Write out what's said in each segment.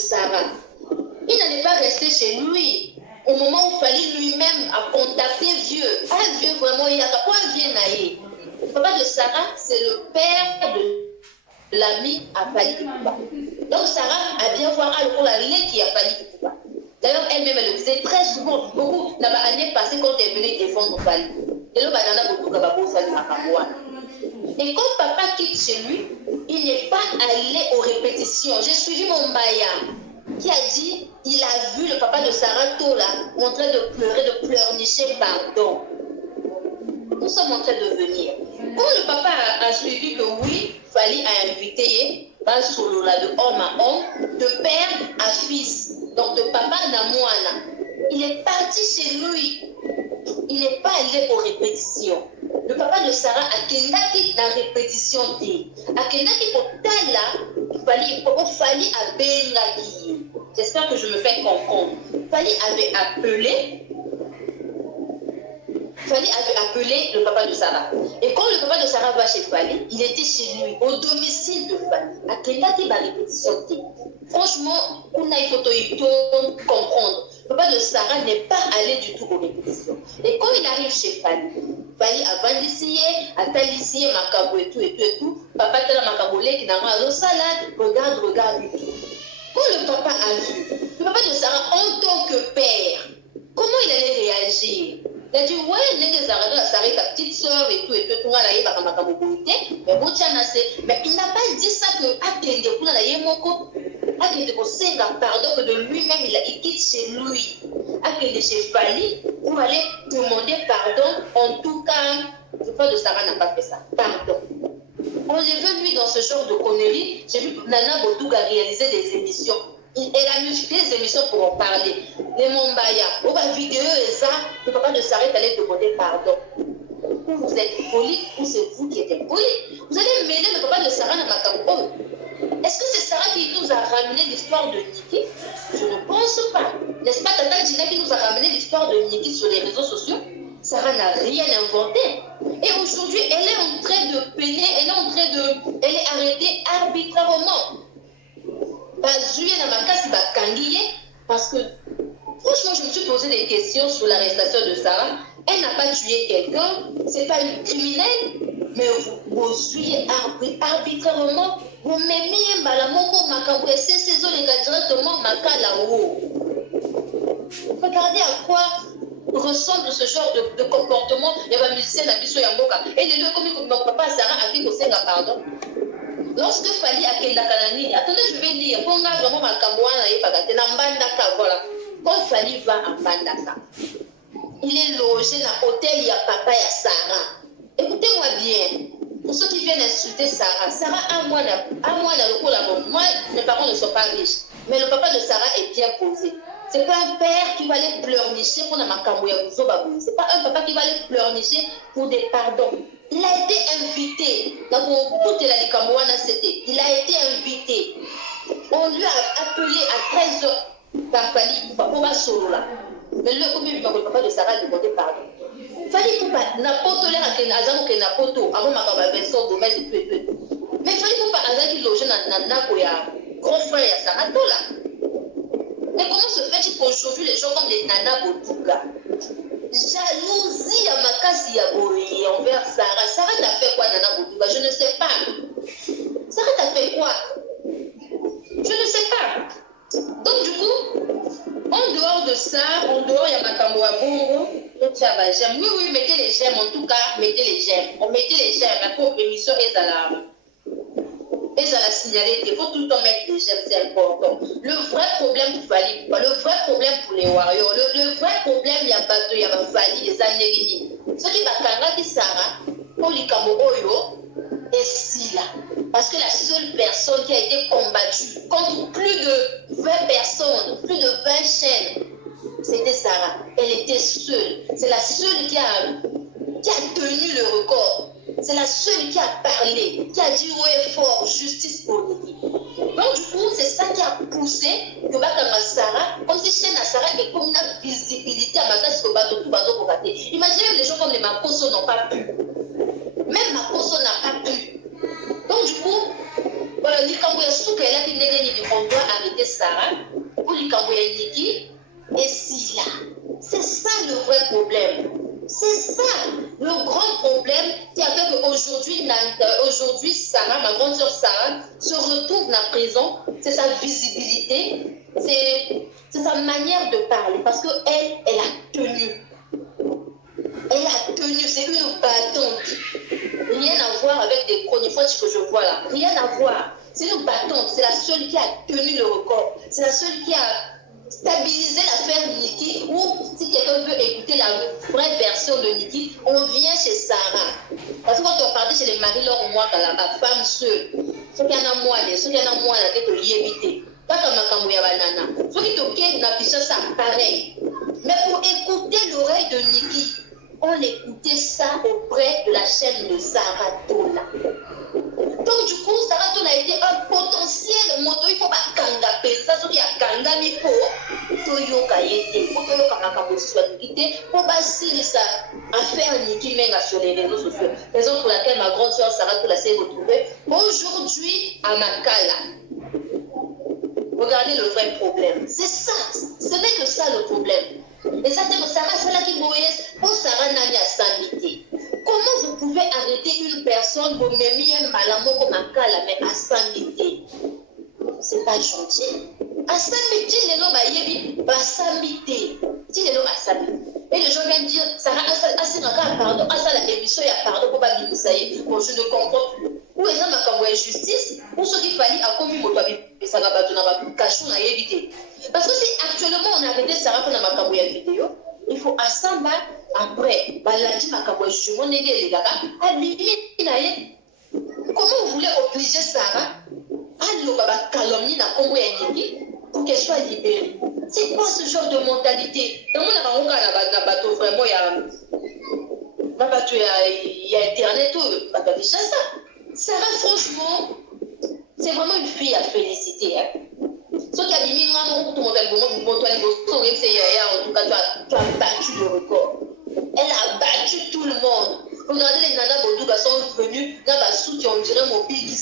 Sarah. Il n'allait pas rester chez lui. Au moment où il fallait lui-même à contacter Dieu. Ah, Dieu vraiment, il a pas Dieu naïe. Le papa de Sarah, c'est le père de l'ami à Fali Kukuba. Donc Sarah a bien voir pour la lait qui a Fali Kukuba. D'ailleurs, elle-même, elle le disait très souvent, beaucoup, l'année passée, quand elle venait défendre Fali. Et quand papa quitte chez lui, il n'est pas allé aux répétitions. J'ai suivi mon Maya qui a dit, il a vu le papa de Sarah Tola en train de pleurer, de pleurnicher, pardon. Nous sommes en train de venir. Quand le papa a suivi que oui, Fali a invité de homme à homme, de père à fils, donc de papa à moine. Il est parti chez lui. Il n'est pas allé aux répétitions. Le papa de Sarah a kendaki dans répétition. A kendaki pour tala, Fali a bengaki. J'espère que je me fais comprendre. Fali avait appelé le papa de Sarah. Et quand le papa de Sarah va chez Fali, il était chez lui, au domicile de Fali. À kendaki dans répétition. Franchement, on a comprendre. Le papa de Sarah n'est pas allé du tout aux répétitions. Et quand il arrive chez Fali, Fali a vandisié, a talisié, macabo et tout. Papa t'a la macabole qui n'a pas de salade. Regarde. Quand le papa a vu, le papa de Sarah en tant que père, comment il allait réagir? Il a dit, ouais, n'est-ce pas Sarah, ta petite soeur et tout, mais il n'a pas dit ça que pardon, que de lui-même il quitte chez lui, chez Fali, pour aller demander pardon. En tout cas, le papa de Sarah n'a pas fait ça. Pardon. On l'a vu lui dans ce genre de conneries. J'ai vu Nana Botouga réaliser des émissions. Elle a multiplié les émissions pour en parler. Les Mombaya, on va vidéo et ça, le papa de Sarah est allé demander pardon. Ou vous êtes poli, ou c'est vous qui êtes poli. Vous allez mêler le papa de Sarah dans Makambo. Est-ce que c'est Sarah qui nous a ramené l'histoire de Niki? Je ne pense pas. N'est-ce pas Tata Gina qui nous a ramené l'histoire de Niki sur les réseaux sociaux? Sarah n'a rien inventé. Et aujourd'hui, elle est en train de peiner, elle est arrêtée arbitrairement. Parce que, franchement, je me suis posé des questions sur l'arrestation de Sarah. Elle n'a pas tué quelqu'un, c'est pas une criminelle, mais vous suivez arbitrairement. Vous m'aimez un balamoko makambo et c'est saison les gars directement makala-haut. Regardez à quoi ressemble ce genre de comportement. Il y a un musicien à Bisso Yamboka. Et les deux, comme mon papa Sarah a dit que c'est un pardon. Lorsque Fali a quitté la Kanani, attendez, je vais lire. Quand on a vraiment Makambouana et Pagate, Nambandaka, voilà. Quand Fali va à Mbandaka, il est logé dans l'hôtel, il y a papa et Sarah. Écoutez-moi bien. Pour ceux qui viennent insulter Sarah, Sarah a moins le coup là-bas. Moi, mes parents ne sont pas riches. Mais le papa de Sarah est bien posé. Ce n'est pas un père qui va aller pleurnicher pour Namakambouya. Ce n'est pas un papa qui va aller pleurnicher pour des pardons. Il a été invité. Il a été invité. On lui a appelé à 13h par Fali pour va solo là. Mais lui, comme il le papa de Sarah a demandé pardon. Fali Poupa n'a pas toléré à Kenazamu Kenapoto avant ma Vincent Gomez et tout. Mais Fali Poupa a dit loger dans Nako ya grand frère ya Sarah Tola. Mais comment se fait-il qu'aujourd'hui les gens comme les Nana Botuga, jalousie à Makasi Yaboye envers Sarah? Sarah t'a fait quoi, Nana Botuga? Je ne sais pas. Sarah t'a fait quoi? Je ne sais pas. Donc du coup, en dehors de ça, il y a Makambo Abongo. J'aime. Oui, mettez les j'aime. En tout cas, mettez les j'aime. On mettait les j'aime. La pauvre émission est à la signaler. Il faut tout le temps mettre les j'aime, c'est important. Le vrai problème pour Fali, le vrai problème pour les warriors, le vrai problème, il y a Bato, il y a Fali, les années. Ce qui va Kanga Sarah, Polikamo Oyo, et Sila. Parce que la seule personne qui a été combattue contre plus de 20 personnes, plus de 20 chaînes, c'était Sarah. Elle était seule. C'est la seule qui a tenu le record. C'est la seule qui a parlé, qui a dit ouais fort, justice pour Niki. Donc du coup, c'est ça qui a poussé que Sarah, comme si chaîne à Sarah et comme une visibilité à Matas que Bato tout Bato pour rater. Imaginez les gens comme les Makoso n'ont pas pu. Même Makoso n'a pas pu. Donc du coup, voilà, on doit arrêter Sarah pour Niki et Sila. C'est ça le vrai problème. C'est ça le grand problème qui a fait qu'aujourd'hui, Sarah, ma grande sœur Sarah, se retrouve dans la prison. C'est sa visibilité, c'est sa manière de parler. Parce qu'elle, elle a tenu. Elle a tenu, c'est une battante. Rien à voir avec des chroniques que je vois là. Rien à voir. C'est une battante. C'est la seule qui a tenu le record. C'est la seule qui a stabilisé l'affaire Niki. Ou si quelqu'un veut écouter la vraie version de Niki, on vient chez Sarah. Parce que quand on partait chez les maris, leur moi, la femme seule, ceux qui en ont moins, la tête au lit évité. Pas comme un cambouya banana. Ceux qui toquent n'a ça pareil. Mais pour écouter l'oreille de Niki, on écoutait ça auprès de la chaîne de Sarah Tola. Donc du coup, Sarah Tola a été un potentiel moto. Il ne faut pas kangaper. Ça, ce qui a kangami pour Toyoka yete. Pour Toyoka makabosouanité. Pour basser ça affaire Niki Menga sur les réseaux sociaux. Raison pour laquelle ma grande soeur Sarah Tola s'est retrouvée aujourd'hui à Makala. Regardez le vrai problème. C'est ça. Ce n'est que ça le problème. Et ça, c'est Sarah, c'est là qui boyesse. Pour Sarah Nani à Samité. Comment vous pouvez arrêter une personne pour me un malamo comme un cas, mais à Samité? C'est pas gentil. À Samité, les noms bayebi, à Samité. Si les noms à Samité. Et les gens viennent dire, Sarah, assez pardon, à ça la émission, il y a pardon pour pas dire ça y est. Bon, je ne comprends plus. Ou les gens n'ont pas justice, ou ceux qui fallait à commis mon toit, et ça va pas tout cachon à éviter. Parce que si actuellement on a arrêté Sarah pour la macabouya vidéo, il faut assembler après, baladji macabouya jumon négé les gars, à limite, comment vous voulez obliger Sarah à l'oba calomnie na Congo Niki pour qu'elle soit libérée? C'est quoi ce genre de mentalité? Dans mon avant, on a bateau vraiment, il y a Internet, il y a ça. Sarah, franchement, c'est vraiment une fille à féliciter. Hein. Ce qui a dit, en tout cas, tu as battu le record. Elle a battu tout le monde. Regardez, les Nana Bodouga sont venus dans la soute, on dirait mobile.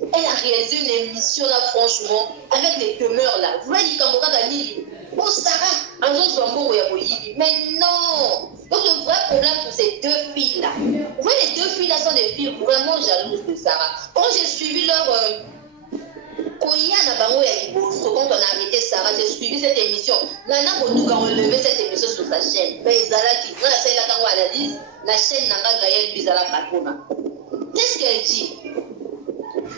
Elle a réalisé une émission là, franchement, avec les demeures là. Vous voyez, quand on regarde oh Sarah, un jour, mais non. Donc le vrai problème pour ces deux filles là, vous voyez, les deux filles là sont des filles vraiment jalouses de Sarah. Quand j'ai suivi leur quand on a arrêté Sarah, j'ai suivi cette émission. Nana Bodouga a relevé cette émission sur sa chaîne. Mais Zalaki, dans la chaîne là, quand on analyse, la chaîne Nanga Gaël Bizala Patona. Qu'est-ce qu'elle dit?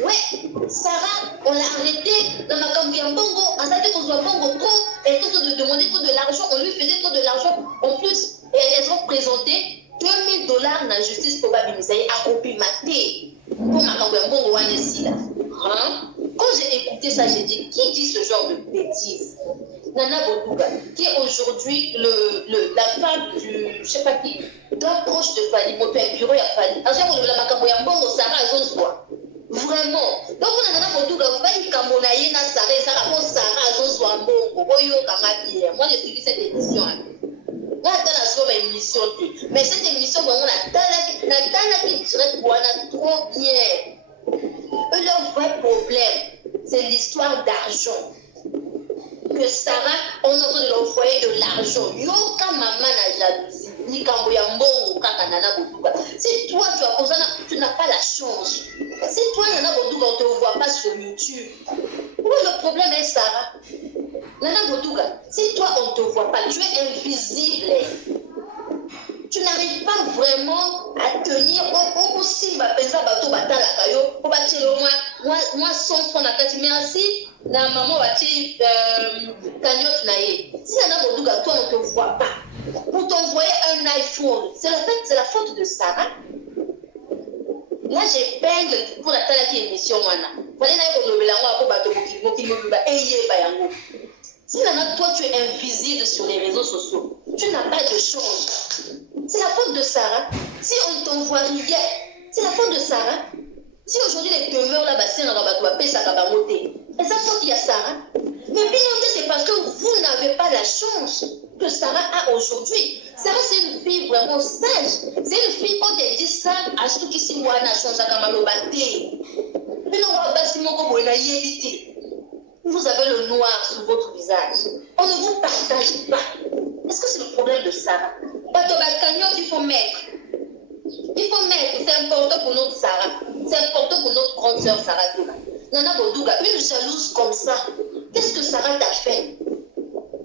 Ouais, Sarah, on l'a arrêté dans ma campagne Bongo, à sa tête, on soit Bongo trop, et tout de demander trop de l'argent, on lui faisait trop de l'argent. En plus, et elles ont présenté $2000 dans la justice probable, ça y est, accompi maté pour ma campagne Bongo, hein? Quand j'ai écouté ça, j'ai dit, qui dit ce genre de bêtises? Nana Bodouga, qui est aujourd'hui la femme du, je sais pas qui, d'un proche de Fali, mon père bureau à Fali. Alors, j'ai la campagne Bongo, Sarah, elles ont soit. Vraiment. Donc, on a un Bodouga, vous voyez, quand on a eu Sarah, elles ont soit bon, moi, j'ai suivi cette émission. Là, dans la émission, mais cette émission, vraiment, la qui dirait trop bien. Leur vrai problème, c'est l'histoire d'argent. Que Sarah, on est en train de leur envoyer de l'argent. Yoka maman na jalousie. Ni kamboya mbongo kaka nana Bodouga. Si toi tu n'as pas la chance. Si toi nana Bodouga on te voit pas sur YouTube. Où est le problème est Sarah? Nana Bodouga, si toi on te voit pas, tu es invisible. Tu n'arrives pas vraiment à tenir aussi moi 100 francs na kati merci na maman bati cagnotte na ye. Si Nana Bodouga, toi on te voit pas pour t'envoyer un iPhone, c'est la faute de Sarah. Là j'ai peine pour la telle émission si maintenant toi tu es invisible sur les réseaux sociaux, tu n'as pas de chance. C'est la faute de Sarah. Si on t'envoie rien, c'est la faute de Sarah. Si aujourd'hui les demeures là, c'est un rabat, ça va monter. Et ça faute il y a Sarah. Mais bien c'est parce que vous n'avez pas la chance que que Sarah a aujourd'hui. Sarah, c'est une fille vraiment sage. C'est une fille, quand elle dit ça, à ce qui s'y voit, n'a changé à Kamalobaté. Mais non, vous avez le noir sur votre visage. On ne vous partage pas. Est-ce que c'est le problème de Sarah? Il faut mettre. Il faut mettre. C'est important pour notre Sarah. C'est important pour notre grande sœur Sarah Doula. Nana Bodouga, une jalouse comme ça. Qu'est-ce que Sarah t'a fait?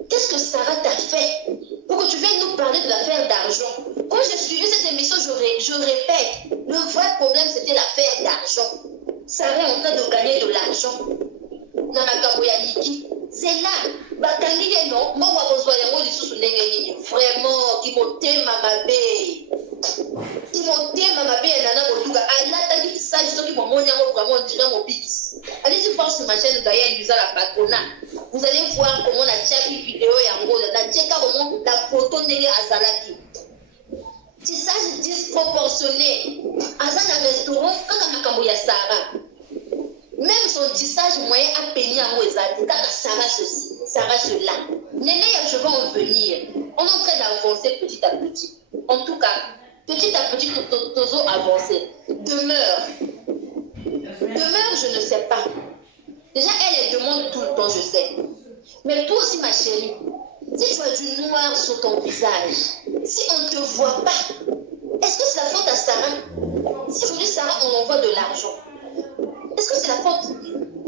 Qu'est-ce que Sarah t'a fait pour que tu viennes nous parler de l'affaire d'argent? Quand j'ai suivi cette émission, je répète, le vrai problème c'était l'affaire d'argent. Sarah est en train de gagner de l'argent. C'est là. Non, moi, vraiment, qui m'ont mamabé. Qui m'ont mamabé, nana Bodouga. Allah t'a dit ça, je sais qu'ils m'ont vraiment dit mon bigis. Allez-y voir sur ma chaîne Gaël Lusa la patronat. Vous allez voir comment on a tiré une vidéo et en gros, la photo n'est à Zalaki. Tissage disproportionné. À un restaurant, quand on a Sarah. Même son tissage moyen a peigné en Ouezati. Quand Sarah ceci, Sarah cela. Néné, je vais en venir. On est en train d'avancer petit à petit. En tout cas, petit à petit, toujours avancer. Demeure, je ne sais pas. Déjà, elle demande tout le temps, je sais. Mais toi aussi, ma chérie, si tu as du noir sur ton visage, si on ne te voit pas, est-ce que c'est la faute à Sarah? Si aujourd'hui, Sarah, on envoie de l'argent, est-ce que c'est la faute?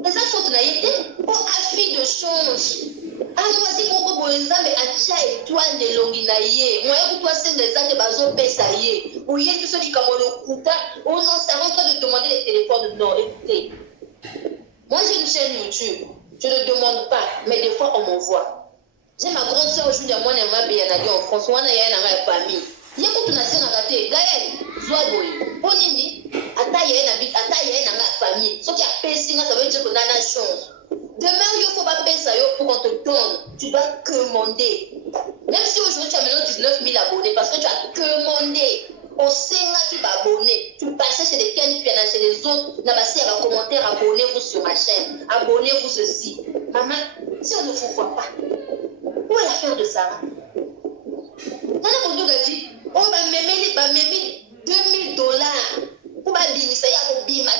Les faute n'a été pour affi de change. Ah, moi, si mon beau mais à étoile de Longinaye, moi, pour toi, c'est les ans de Bazo Pessaye. Ou y a tout ce qui comme le Kouta, oh non, ça rentre de demander les téléphones. Non, écoutez. Moi, j'ai une chaîne YouTube. Je ne demande pas, mais des fois, on m'envoie. J'ai ma grande soeur Julia, moi, elle m'a bien allé en France. Moi, elle a une famille. Il y a beaucoup de nations à rater. Gaël, Zouaboui, Bonini, Ataye, une famille. Ce qui a payé, ça veut dire qu'on a la chance. Demain, il ne faut pas payer ça pour qu'on te donne. Tu dois commander. Même si aujourd'hui, tu as maintenant 19 000 abonnés, parce que tu as commandé. On sait là, tu vas abonner. Tu passes chez les Ken, puis chez les autres. Tu as passé un commentaire, abonnez-vous sur ma chaîne. Abonnez-vous ceci. Maman, si on ne vous voit pas, où est l'affaire de Sarah? Nana Bodouga dit, on va m'aimer $2000. Pour ma bini, ça y a un bima,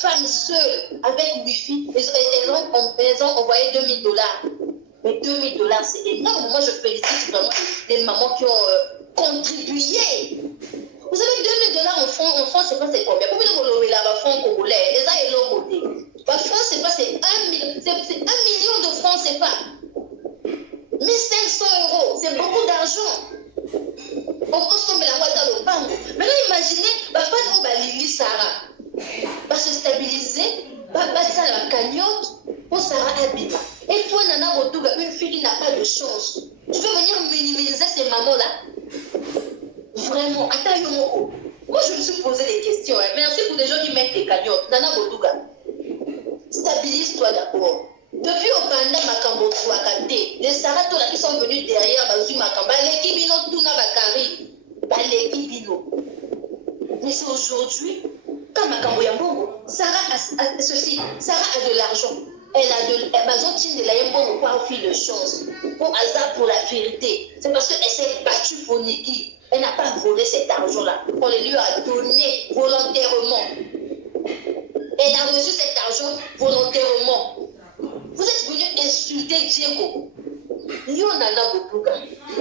femme seule avec wifi, ils ont envoyé $2000. Mais $2000, c'est énorme. Moi, je félicite vraiment les mamans qui ont contribué. Vous savez, $2000 en France, c'est pas c'est combien? Pour nous, le franc congolais, les gens, ils l'ont côté. En France, c'est pas, c'est 1 million de francs, c'est pas. 1500 €, c'est beaucoup d'argent. On consomme la voie dans le banque. Maintenant, imaginez, Sarah va se stabiliser, va passer la cagnotte pour Sarah Abima. Et toi, Nana Rodouga, une fille qui n'a pas de chance, tu veux venir minimiser ces mamans-là? Vraiment, attends, moi je me suis posé des questions. Merci pour les gens qui mettent des cagnottes. Nana Rodouga, stabilise-toi d'abord. Depuis au Banda Makambo Touakate, les Sarah Tola qui sont venus derrière Bazou Makamba, les Kibino Tuna Bakari, les Kibino. Mais c'est aujourd'hui, quand Makambo Yambongo, Sarah a ceci, Sarah a de l'argent. Elle a de la Yambongo pour un fil de chance, pour hasard, pour la vérité. C'est parce qu'elle s'est battue pour Niki. Elle n'a pas volé cet argent-là. On le lui a donné volontairement. Elle a reçu cet argent volontairement. Vous êtes venu insulter Diego. Yonana Bokuga.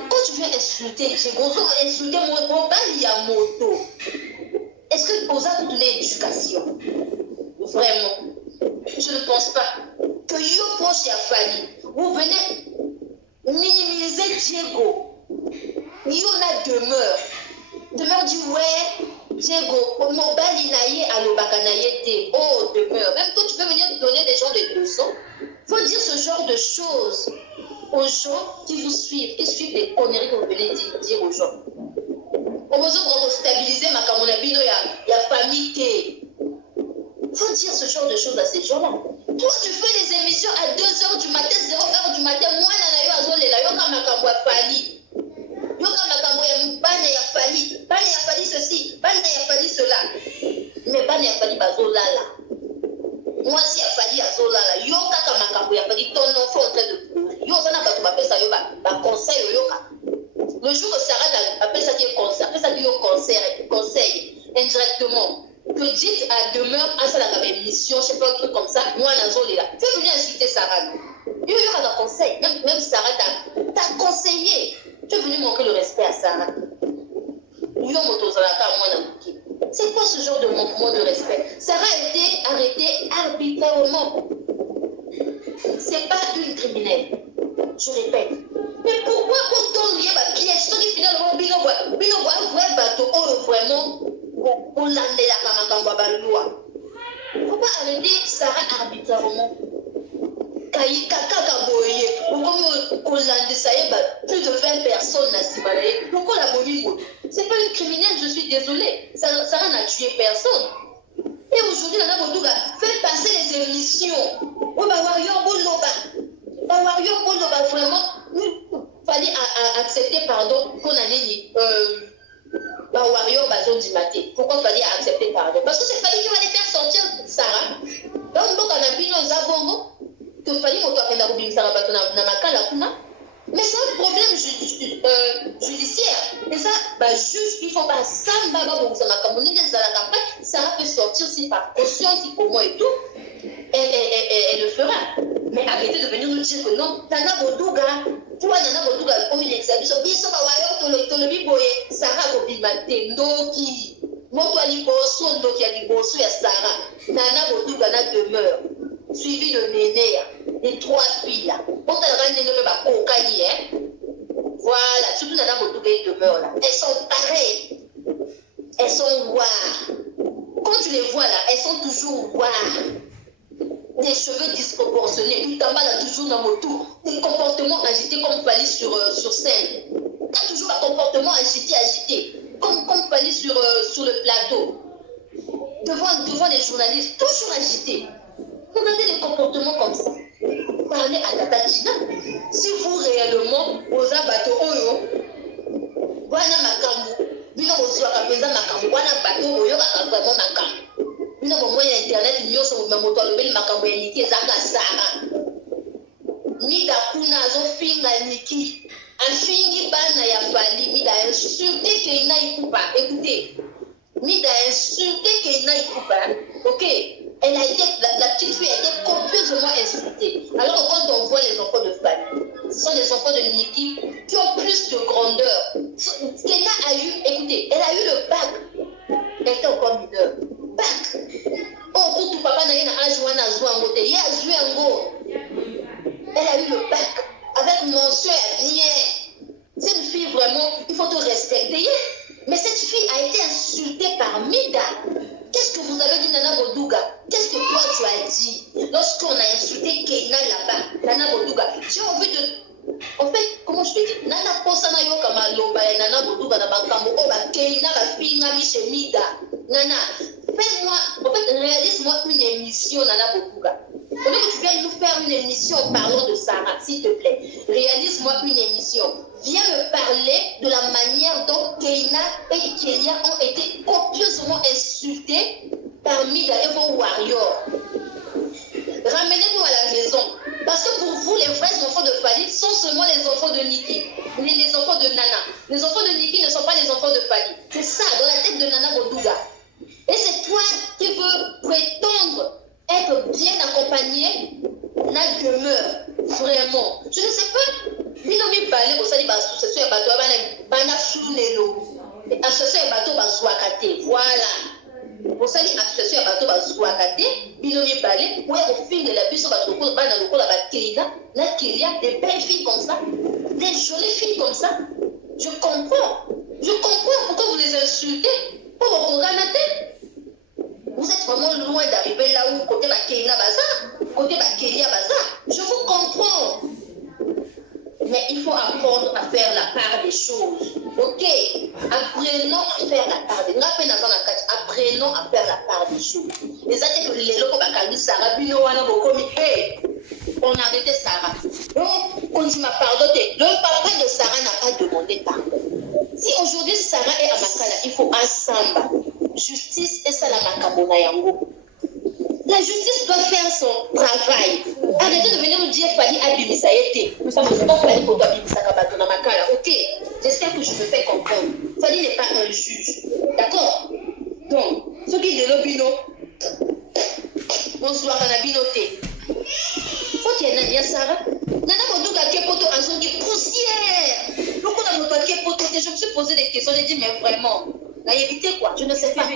Quand tu viens insulter Diego, tu viens insulter mon moto. Est-ce que vous avez donné l'éducation? Vraiment. Je ne pense pas. Que Yo proche a fallu. Vous venez minimiser Diego. Yona demeure. Demeure dit ouais. Diego, mon balinaye à l'obakanaye. Oh, demeure. Même quand tu veux venir donner des gens des leçons, il faut dire ce genre de choses aux gens qui vous suivent, qui suivent des conneries que vous venez dire aux gens. On a besoin de stabiliser ma camonabino, il y a famille. Il faut dire ce genre de choses à ces gens-là. Toi, tu fais des émissions à 2h du matin, 0h du matin. Moi, Nanayo Azolela, Yoka Makambo a fallu. Yoka Makambo a fallu. Bane a fallu ceci, Bane a fallu cela. Mais Bane a fallu Bazolala. Moi, si a fallu Azolala, Yoka Makambo a fallu ton enfant en train de pleurer. Yoka Makambo a fait un truc comme ça, moi, Nazoli là. Tu es venu insulter Sarah. Il y aura un conseil. Même Sarah t'a conseillé. Tu es venu manquer le respect à Sarah. C'est quoi ce genre de manquement de respect? Sarah a été arrêtée arbitrairement. C'est pas une criminelle. Je répète. Mais pourquoi autant lier ma pièce? Ce qui finalement, vraiment, pour l'année la loi. Pourquoi arrêter Sarah arbitrairement? Plus de 20 personnes pourquoi la Bollywood? C'est pas une criminelle, je suis désolée. Sarah n'a tué personne. Et aujourd'hui, la Naboudouga fait passer les émissions. Vraiment, il fallait accepter, pardon, qu'on allait pourquoi il fallait accepter pardon? Parce que c'est fallait qu'il fallait faire sortir Sarah. Donc, on a vu nos abonnés que fallait mais c'est un problème judiciaire. Et ça, juge, il faut pas ça, Sarah peut sortir si par conscience, si comment et tout, elle le fera. Mais arrêtez de venir nous dire que non, Nana Bodouga, toi Nana Bodouga, comme il exerce, Sarah Bobimate, Ndoki, Moto Aliboso, Ndoki Aliboso, et Sarah, Nana Bodouga demeure, suivi de Néné, les 3 filles là. On t'a regardé, voilà, surtout Nana Bodouga demeure là. Elles sont pareilles, elles sont noires. Quand tu les vois là, elles sont toujours noires. Des cheveux disproportionnés, une tamba là toujours dans mon tour, un comportement agité comme Fali sur scène. T'as toujours un comportement agité, comme Fali sur le plateau, devant les journalistes, toujours agité. Regardez les comportements comme ça. Parlez à Tata Tina. Si vous réellement, aux abato oyo, wana makambu, bino oswa kapeza makambu, wana bato oyo vraiment makambu. Bino moyen internet nyoso mamoto alobeli makambu ya Niki ezaka Sarah. Mida kuna azofinga Niki. Afingi bana ya Fali, mida insulté Keina Ikupa. Écoutez, mida insulté Keina Ikupa. Ok, elle a été, la petite fille a été complètement insultée. Alors que quand on voit les enfants de Fali, ce sont des enfants de Niki qui ont plus de grandeur. Keina a eu, écoutez, elle a eu le bac. Elle était encore mineure. Bac. Oh, pour tout papa n'a rien à jouer à Zouango. Il a joué un go. Elle a eu le bac. Avec mention bien. C'est une fille vraiment, il faut te respecter. Mais cette fille a été insultée par Mida. Qu'est-ce que vous avez dit, Nana Bodouga? Qu'est-ce que toi tu as dit lorsqu'on a insulté Keina là-bas, Nana Bodouga? J'ai envie de. En fait, comment je te dis? Nana Posana Yokama Loba et Nana Bodouga Nabakambo, Oba Keina va finir chez Mida. Nana, fais-moi, en fait, réalise-moi une émission, Nana Bodouga. Au lieu que tu viennes nous faire une émission en parlant de Sarah, s'il te plaît, réalise-moi une émission. Viens me parler de la manière dont Keina et Kélia ont été copieusement insultés par Mida et vos warriors. Ramenez-nous à la raison. Parce que pour vous, les vrais enfants de Fali sont seulement les enfants de Niki, les enfants de Nana. Les enfants de Niki ne sont pas les enfants de Fali. C'est ça, dans la tête de Nana Bodouga. Et c'est toi qui veux prétendre être bien accompagné, la demeure, vraiment. Je ne sais pas. Binomi balé pour ça, il va associer un bateau, bana sounelo. Associer un bateau, va swakate. Voilà. Pour ça, associer un bateau, va swakate. Binomi balé, ouais, au fil de la puce, va trouver le bana, le la Kélia. Là, Kélia, des belles filles comme ça, des jolies filles comme ça. Je comprends. Je comprends pourquoi vous les insultez. Pour vous ranater. Vous êtes vraiment loin d'arriver là où côté Kélia Bazar, côté Kélia Bazar. Je vous comprends. Mais il faut apprendre à faire la part des choses. Ok? Apprenons à faire la part des choses. Apprenons à faire la part des choses. Les athées que les locaux bakali Sarah Bino wana bokomi. Hey, on a arrêté Sarah. Donc, on dit ma pardonné. Le papa de Sarah n'a pas demandé pardon. Si aujourd'hui Sarah est à Makala, il faut ensemble. Justice et ça la makabona yango. La justice doit faire son travail. Arrêtez de venir nous dire Fali Abimisa été. Nous sommes pas Fali pour Abimisa Kabatona Makala. Ok, j'espère que je me fais comprendre. Fali n'est pas un juge. D'accord? Donc, ce qui est de l'obino, bonsoir ai posé des questions, j'ai dit, mais vraiment, n'a évité quoi, je ne sais pas.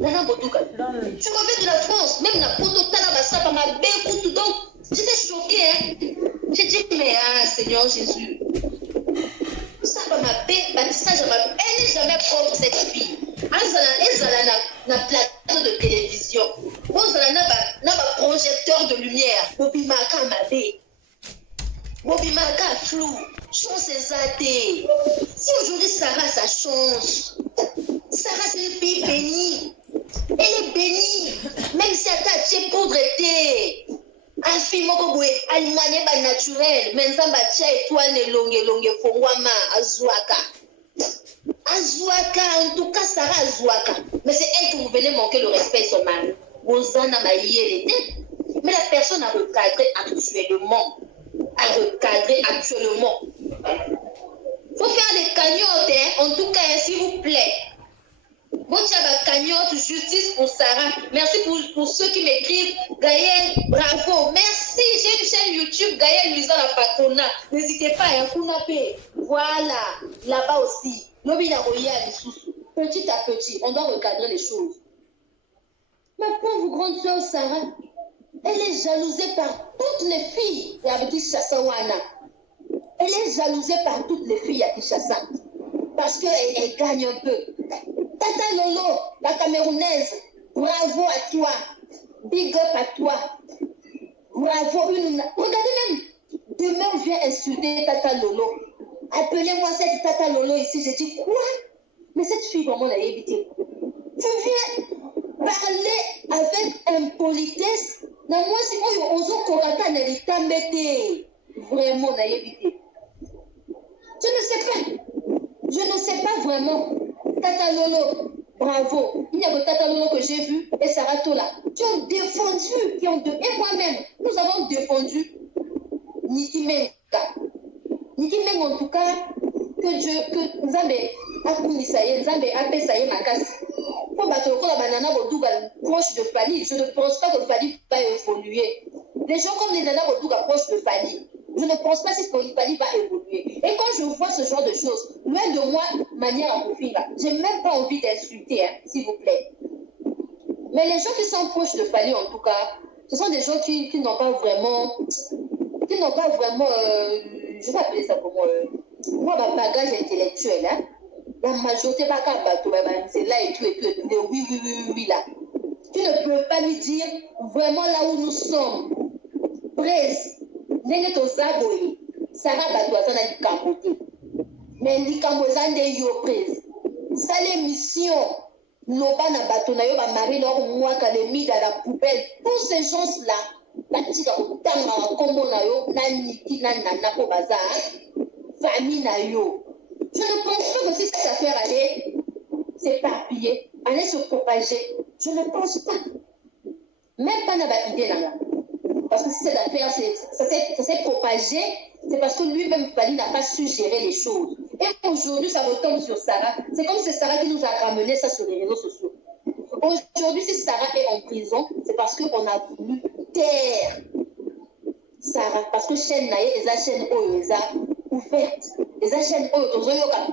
Nana Botouka. Je reviens de la France, même la Pototana Bassapa m'a bécoute, donc j'étais choquée. Hein. J'ai dit, mais ah, Seigneur Jésus, ça m'a baptisé, elle n'est jamais propre cette fille. Elle a plateau de télévision. Elle a un projecteur de lumière. Bobimaka m'a bé. Bobimaka flou. Chance ses athées. Si aujourd'hui Sarah, ça change. Sarah, c'est une fille bénie. Elle est bénie. Même si elle a été poudre été. Un fille moko alimane ba naturel. Menzamba tia étoile longue fongwama azuaka. Azuaka, en tout cas Sarah Azuaka. Mais c'est elle que vous venez manquer le respect son mari. Ozana maïe. Mais la personne a recadré actuellement. Faut faire des cagnottes, hein? En tout cas, s'il vous plaît. Bon, tiens, cagnotte, justice pour Sarah. Merci pour ceux qui m'écrivent. Gaël, bravo. Merci. J'ai une chaîne YouTube, Gaël Luisan la Patona. N'hésitez pas, hein, Kounapé. Voilà. Là-bas aussi. Petit à petit, on doit recadrer les choses. Ma pauvre grande soeur Sarah, elle est jalousée par toutes les filles de Kinshasa. Elle est jalousée par toutes les filles à Kinshasa. Parce qu'elle gagne un peu. Tata Lolo, la Camerounaise, bravo à toi. Big up à toi. Bravo. Regardez même, demain on vient insulter Tata Lolo. Appelez-moi cette Tata Lolo ici. J'ai dit quoi? Mais cette fille, vraiment, l'a évité. Tu viens parler avec impolitesse. Non, moi, si moi, ozo korata n'a pas m'aider. Vraiment, l'a évité. Je ne sais pas vraiment. Tata Lolo, bravo. Il y a que Tata Lolo que j'ai vu et Sarah Tola qui ont défendu, et moi-même, nous avons défendu Niki Menga. Niki Menga, en tout cas, que Nzambe a Kounisaye, Nzambe a Pesaye Makasi. Pour battre la banana Bodouga proche de Fali, je ne pense pas que Fali va évoluer. Les gens comme les nanas Bodouga proche de Fali, je ne pense pas que Fali va évoluer. Et quand je vois ce genre de choses, loin de moi, manière à profil, j'ai même pas envie d'insulter, hein, s'il vous plaît. Mais les gens qui sont proches de Fali, en tout cas, ce sont des gens qui n'ont pas vraiment, je vais appeler ça comment, moi, ma bagage intellectuel, hein. La majorité va c'est là et tout, oui, là. Tu ne peux pas lui dire vraiment là où nous sommes. Presse. N'est-ce pas Sarah Batouazan a dit capoté. Mais l'Ikamozan de yo presse. Ça l'émission. Loba na batona yo ba mari leur moi quand les mis dans la poubelle. Tous ces gens-là, la tika utanga kombo na yo, na niki na nana ko bazar. Famille na yo. Je ne pense pas que si cette affaire allait s'éparpiller, allait se propager. Je ne pense pas. Même pas dans l'idée là. Parce que si cette affaire ça s'est propagé, c'est parce que lui-même, Fali n'a pas su gérer les choses. Et aujourd'hui, ça retombe sur Sarah. C'est comme si c'est Sarah qui nous a ramené ça sur les réseaux sociaux. Aujourd'hui, si Sarah est en prison, c'est parce qu'on a voulu taire Sarah. Parce que chaîne naïe, les chaînes les a ouvertes. Les chaînes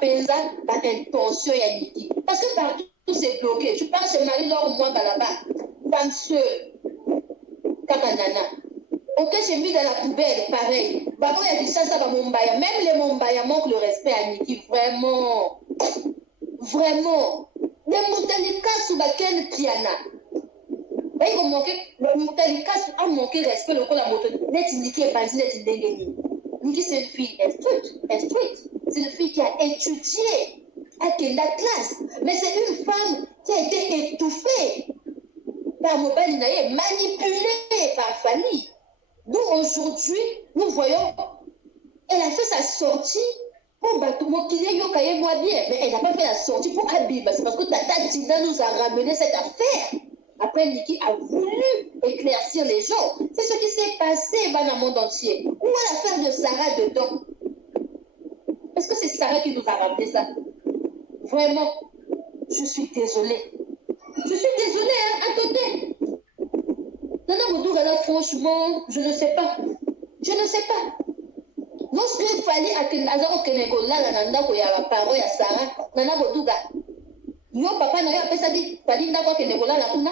les a intention et Niki. Parce que partout, c'est bloqué. Tu parles chez Marie-Laure, moi, là-bas. Femme seule. Kakanana. Ok, j'ai mis dans la poubelle, pareil. Babo, il y a dit ça va Mombaya. Même les Mombaya manquent le respect à Niki. Vraiment. Vraiment. Les Moutalika sous laquelle Kiana. Le Moutalika a manqué le respect. Le coup, la moto. Net Niki est pas net Ndengeni. Niki, c'est une fille instruite. C'est une fille qui a étudié à la classe. Mais c'est une femme qui a été étouffée par Mobile Naye, manipulée par Fali. Nous, aujourd'hui, nous voyons, elle a fait sa sortie pour Batoumo qui est yokaye moi bien, mais elle n'a pas fait la sortie pour Habib. C'est parce que Tata Tina nous a ramené cette affaire. Après, Niki a voulu éclaircir les gens. C'est ce qui s'est passé dans le monde entier. Où est l'affaire de Sarah dedans? Est-ce que c'est Sarah qui nous a ramené ça? Vraiment, je suis désolée. Je suis désolée, hein, attendez. Nana Moudou, franchement, je ne sais pas. Je ne sais pas. Lorsqu'il fallait que Azaro Kenegola, Nanda, il y a la parole à Sarah, Nana Bodouga. Yo, papa, n'a pas ça dit, fallait d'abord Kenegola, la Kuna.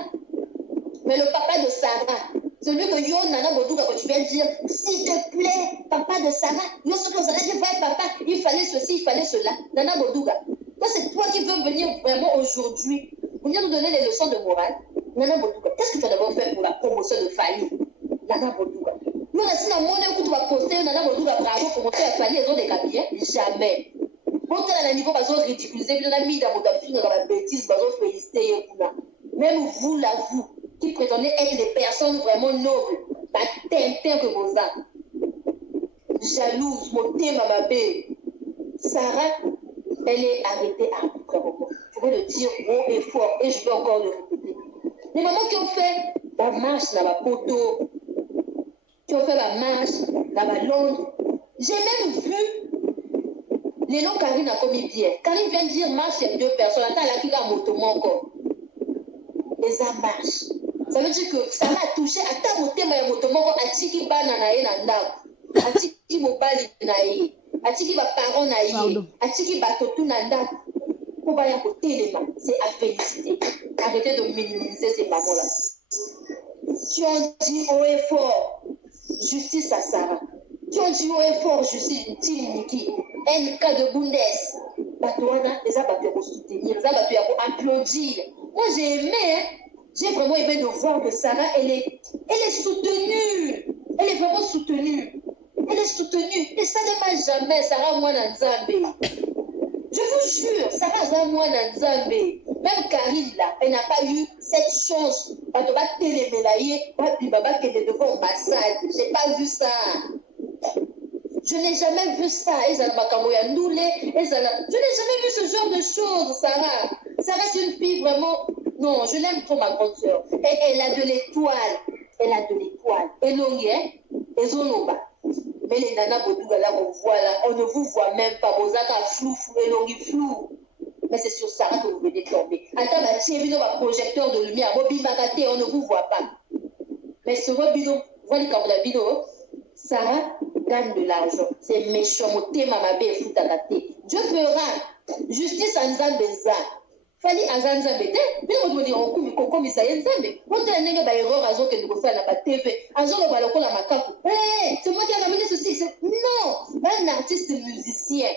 Mais le papa de Sarah, celui que Yo, Nana Bodouga, quand tu viens dire, s'il te plaît, papa de Sarah, Yo, ce que vous allez dire, papa, il fallait ceci, il fallait cela. Nana Bodouga. Toi, c'est toi qui veux venir vraiment aujourd'hui, venir nous donner les leçons de morale. Nana Bodouga, qu'est-ce que tu as d'abord fait pour la promotion de Fali? Nana Bodouga. Nous, si la monnaie que tu vas poster, Nana Bodouga, bravo, pour montrer à Fali, ils ont des capiers. Jamais. Quand tu es à un niveau, ils ont ridiculisé, puis on a mis dans la bêtise, ils ont félicité. Même vous, là, vous, qui prétendez être des personnes vraiment nobles, pas tintin que vous avez. Jalouse, mon thème à ma belle. Sarah, elle est arrêtée à Bukavu. Je vais le dire haut et fort, et je vais encore le répéter. Les mamans qui ont fait la marche dans la poteau, qui ont fait la marche dans la Londres, j'ai même vu les noms Karine a commis bien. Karine vient de dire marche, c'est 2 personnes. Attends, la qui a moto encore. Les a marche. Ça veut dire que ça m'a touché. Attends, mon thème, il y a moto moko, atiki banana et nanda. Atiki mobali naïe. Atiki ba parents naïe. Atiki ba totu nanda. Pour ba ya côté les mains. C'est à féliciter. Arrêtez de minimiser ces mamans-là. Tu en dis haut et fort, justice à Sarah. Tu en dis haut et fort, justice à Niki. Un cas de Bundes. Batouana, les abattus pour soutenir, les abattus pour applaudir. Moi, j'ai aimé, hein. J'ai vraiment aimé de voir que Sarah, elle est soutenue. Elle est vraiment soutenue. Elle est soutenue. Et ça ne m'a jamais, Sarah, moi, dans Zambé. Je vous jure, Sarah, moi, dans Zambé. Même Karine, là, elle n'a pas eu cette chance. Elle doit télémélayer, qu'elle est devant massage. Je n'ai pas vu ça. Je n'ai jamais vu ça. Je n'ai jamais vu ce genre de choses, Sarah. Sarah, c'est une fille vraiment... Non, je l'aime trop, ma grande soeur. Et elle a de l'étoile. Elle a de l'étoile. Et non, et Zonoba. Mais les nanas Bodouga, là, on voit là, on ne vous voit même pas. Vous avez flou, et non, flou. Mais c'est sur Sarah que vous venez tomber. Attends, un projecteur de lumière. On ne vous voit pas. Mais sur le bidon, vous voyez quand vous avez vidéo, Sarah gagne de l'argent. C'est méchant. Dieu fera justice à Nzambeza. Fali Azanzambe. Mais on doit dire en coup, comme ça y est, Nzambe. On a une erreur à que nous faire la TV. Azon va le la macaque. C'est moi qui ai ramené ceci. Non, un artiste musicien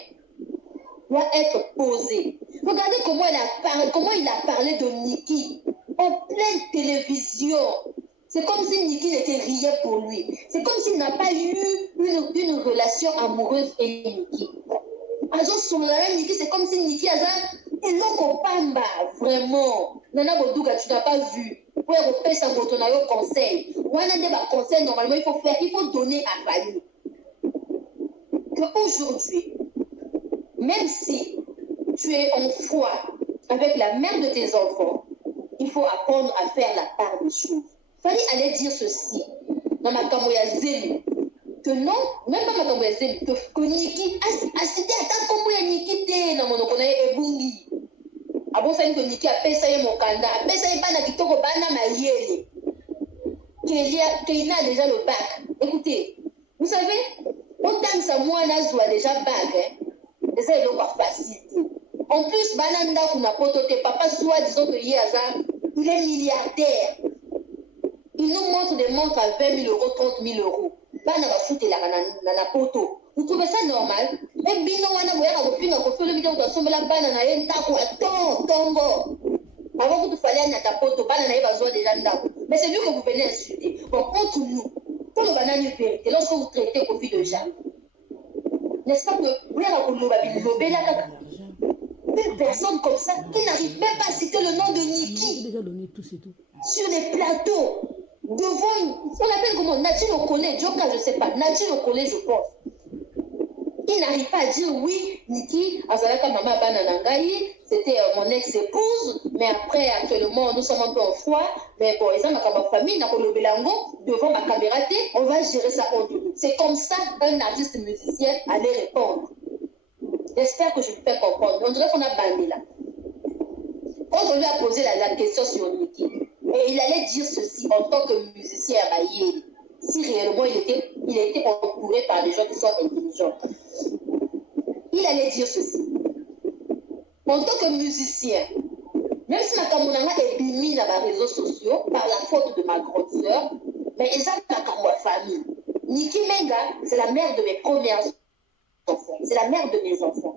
doit être posé. Regardez comment il a parlé de Niki en pleine télévision. C'est comme si Niki n'était rien pour lui. C'est comme s'il n'a pas eu une relation amoureuse avec Niki. Niki, c'est comme si Niki a et l'Okopamba, vraiment. Nana Bodouga, tu n'as pas vu. Pour repérer sa moto, on a eu conseil. On a un conseil, normalement, il faut donner à Fali. Qu'aujourd'hui, même si tu es en foi avec la mère de tes enfants, il faut apprendre à faire la part des choses. Fali allait dire ceci dans ma Kamoya Zéli. Que non, même pas ma Kamoya Zéli, que Niki a cité à ta Kamoya Niki te, dans mon okonaye ebungi. Ah bon, ça dit que Niki a payé mon kanda, a payé bana kitoko bana mayele. Qu'il a déjà le bac. Écoutez, vous savez, autant que ça, moi, là, a déjà bac, hein. Et ça, il est facile. En plus, Bananda, on a pototé, papa, soit disons que il est milliardaire. Il nous montre des montres à 20 000 euros, 30 000 euros. Bananda va foutre la poto. Vous trouvez ça normal? Et bino wana moya ko pinga ko felo bidon ko sombela bana na yenta ko tombo. Avant que tu fallait na ta poto bana na yeba zo déjà ndako. Mais c'est lui que vous venez insulter. Bon, contre nous, pour le banane vérité, lorsque vous traitez Kofi de Jean, n'est-ce pas que vous avez une personne comme ça qui n'arrive même pas à citer le nom de Niki sur les plateaux devant, on l'appelle comment, Nadine Okole, Djoka, je ne sais pas, Nadine Okole, je pense. Il n'arrive pas à dire oui, Niki, Azalaka Mama Bananangaï, c'était mon ex-épouse, mais après, actuellement, nous sommes un peu en foi, mais bon, ils ont ma famille, devant ma caméra, on va gérer ça entre nous. C'est comme ça qu'un artiste musicien allait répondre. J'espère que je me fais comprendre. On dirait qu'on a bandé là. Quand on lui a posé la question sur Niki, et il allait dire ceci en tant que musicien à Baye, si réellement il il était entouré par des gens qui sont intelligents. Il allait dire ceci. En tant que musicien, même si ma camonanga est bimie dans les réseaux sociaux par la faute de ma grande sœur, mais ils ont ma famille. Niki Menga, c'est la mère de mes premiers enfants. C'est la mère de mes enfants.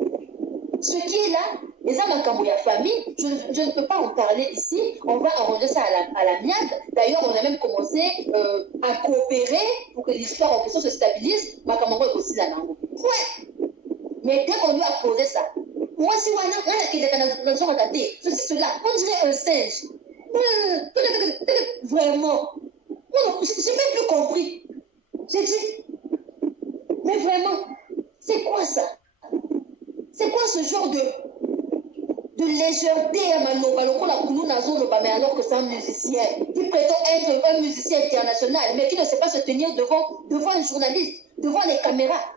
Ce qui est là, les gens ma famille, je ne peux pas en parler ici. On va arranger ça à la miade. D'ailleurs, on a même commencé à coopérer pour que l'histoire en question se stabilise. Ma camonga est aussi là. Ouais. Mais dès qu'on lui a posé ça, moi, si on a ceci, cela, on dirait un singe. Vraiment. Non, j'ai même plus compris. J'ai dit, mais vraiment, c'est quoi ça? C'est quoi ce genre de légèreté à Manoba, mais alors que c'est un musicien qui prétend être un musicien international, mais qui ne sait pas se tenir devant un journaliste, devant les caméras,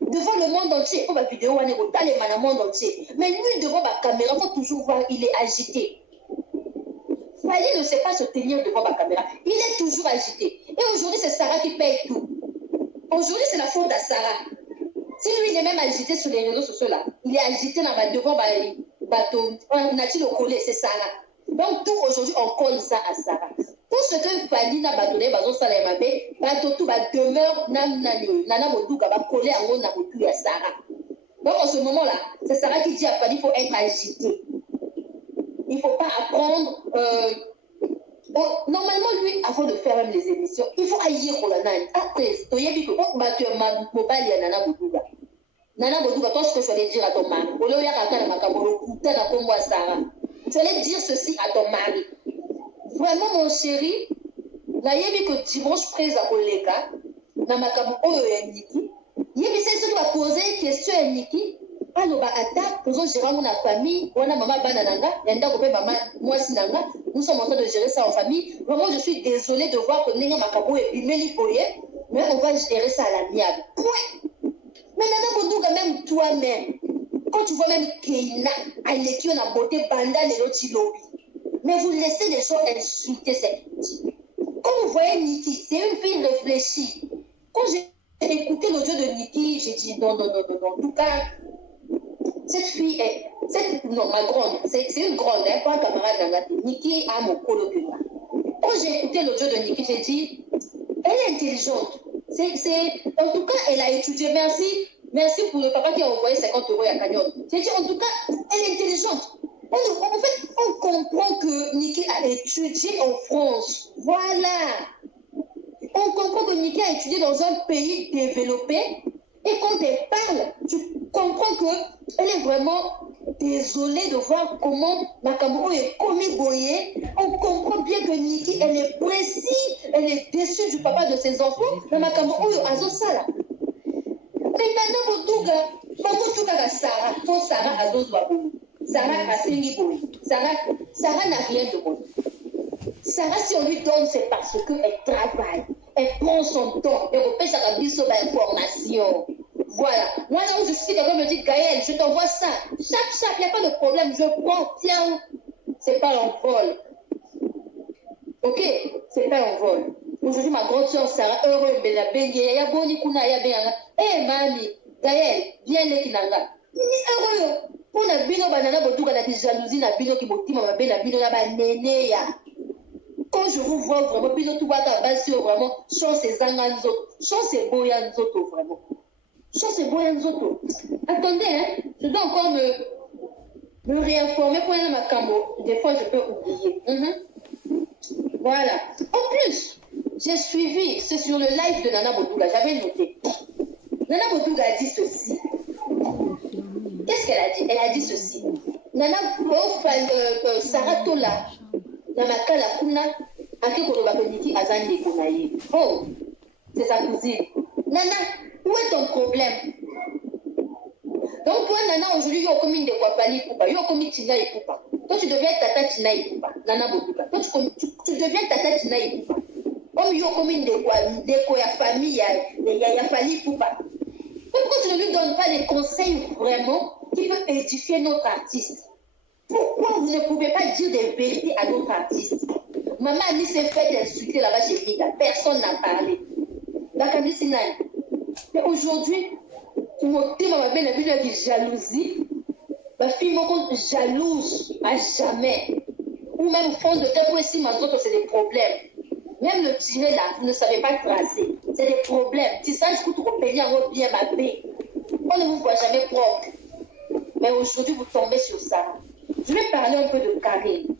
devant le monde entier. Oh, ma vidéo, on est dans le monde entier. Mais lui, devant ma caméra, il faut toujours voir, il est agité. Fali ne sait pas se tenir devant ma caméra. Il est toujours agité. Et aujourd'hui, c'est Sarah qui paye tout. Aujourd'hui, c'est la faute à Sarah. Si lui, il est même agité sur les réseaux sociaux là, il est agité devant le bateau. On a-t-il le collé, c'est Sarah. Donc, tout aujourd'hui, on colle ça à Sarah. Tout ce que Fali n'a pas donné, bateau tout demeure, Nana Modouga va coller à mon aboutouille à Sarah. Donc, en ce moment-là, c'est Sarah qui dit à Fali qu'il faut être agité. Il ne faut pas apprendre. Normalement, lui, avant de faire même les émissions, il faut haïr pour la nana. Après, tu as vu que quand tu as mobile, Nana Bodouga. Nana Bodouga, toi, ce que je allais dire à ton mari, tu allais dire ceci à ton mari. Vraiment, mon chéri, tu que dimanche présent au Leka, dans ma cabo, Niki, il y a ceux qui va poser une question à Niki. Alors, nous gérons la famille, on a maman banananga, nous sommes en train de gérer ça en famille. Vraiment, je suis désolée de voir que Nenga Makabo est bimeli boye, mais on va gérer ça à l'amiable. Ouais. Mais Nana Bondouga, même toi-même, quand tu vois même Keina, Aleki, on a beauté Banda, les Lotilobi, mais vous laissez les gens insulter cette fille. Quand vous voyez Niki, c'est une fille réfléchie. Quand j'ai écouté l'audio de Niki, j'ai dit non. En tout cas, cette fille est. Non, ma grande, c'est une grande, hein, pas un camarade d'Angati. Niki a mon colloque. Quand j'ai écouté l'audio de Niki, j'ai dit, elle est intelligente. En tout cas, elle a étudié. Merci pour le papa qui a envoyé 50 € à Cagnotte. J'ai dit, en tout cas, elle est intelligente. En fait, on comprend que Niki a étudié en France. Voilà. On comprend que Niki a étudié dans un pays développé. Et quand elle parle, tu comprends qu'elle est vraiment désolée de voir comment Makambo est commis boyé. On comprend bien que Niki, elle est précise, elle est déçue du papa de ses enfants. Mais Makambo est Azosala. Mais Nana Bodouga, Mamoutouga Sarah, pour Sarah Azoswabou. Sarah a Sengi Boy. Sarah n'a rien de bon. Sarah, si on lui donne, c'est parce qu'elle travaille. Elle prend son temps. Elle repère sa biso d'information. Voilà. Moi, là où je suis, quelqu'un me dit, Gaël, je t'envoie ça. Chaque, il n'y a pas de problème. Je prends, tiens. C'est pas un vol. Ok? C'est pas un vol. Aujourd'hui, ma grande soeur Sarah, heureuse, il y a boni kuna, il y a bien. Eh, mami, Gaël, viens les kinanga. Heureux. On a bino banana botuka la jalousie na bino qui motima ma belle bino na ba néné ya. Quand je vous vois vraiment, bino tout va basi vraiment, chance et zanganzo, chance et boyanzoto vraiment. Chance et boyanzoto. Attendez, hein, je dois encore me réinformer pour aller à ma cambo. Des fois, je peux oublier. Voilà. En plus, j'ai suivi, c'est sur le live de Nana Bodouga, j'avais noté. Nana Bodouga a dit ceci. Qu'est-ce qu'elle a dit? Elle a dit ceci. Nana Sarah Tola, Namaka la Kuna, Ake Kolobakoniki Azandi Kunaye. Oh, c'est sa cousine. Nana, où est ton problème? Donc, toi, Nana, aujourd'hui, il y a comme une de Kwapali Poupa, il y a comme une Tina et Poupa. Toi, tu deviens Tata Tina et Poupa, Nana Bodouga. Toi, tu deviens Tata Tina et Poupa. Comme il y a comme une de Koya famille, il y a Fali Poupa. Pourquoi tu ne lui donnes pas les conseils vraiment qui peuvent édifier notre artiste? Pourquoi vous ne pouvez pas dire des vérités à notre artiste? Maman Annie s'est fait insulter là-bas chez Vita. Personne n'a parlé. Bakandi Sinai. Mais aujourd'hui, mon thème m'a bien habitué à jalousie. Ma fille m'a jalouse à jamais. Ou même fond de tête pour essayer de c'est des problèmes. Même le tirer là, vous ne savez pas tracer. C'est des problèmes. Tu sais, je peux te payer en bien ma paix. On ne vous voit jamais propre. Mais aujourd'hui, vous tombez sur ça. Je vais parler un peu de Karine.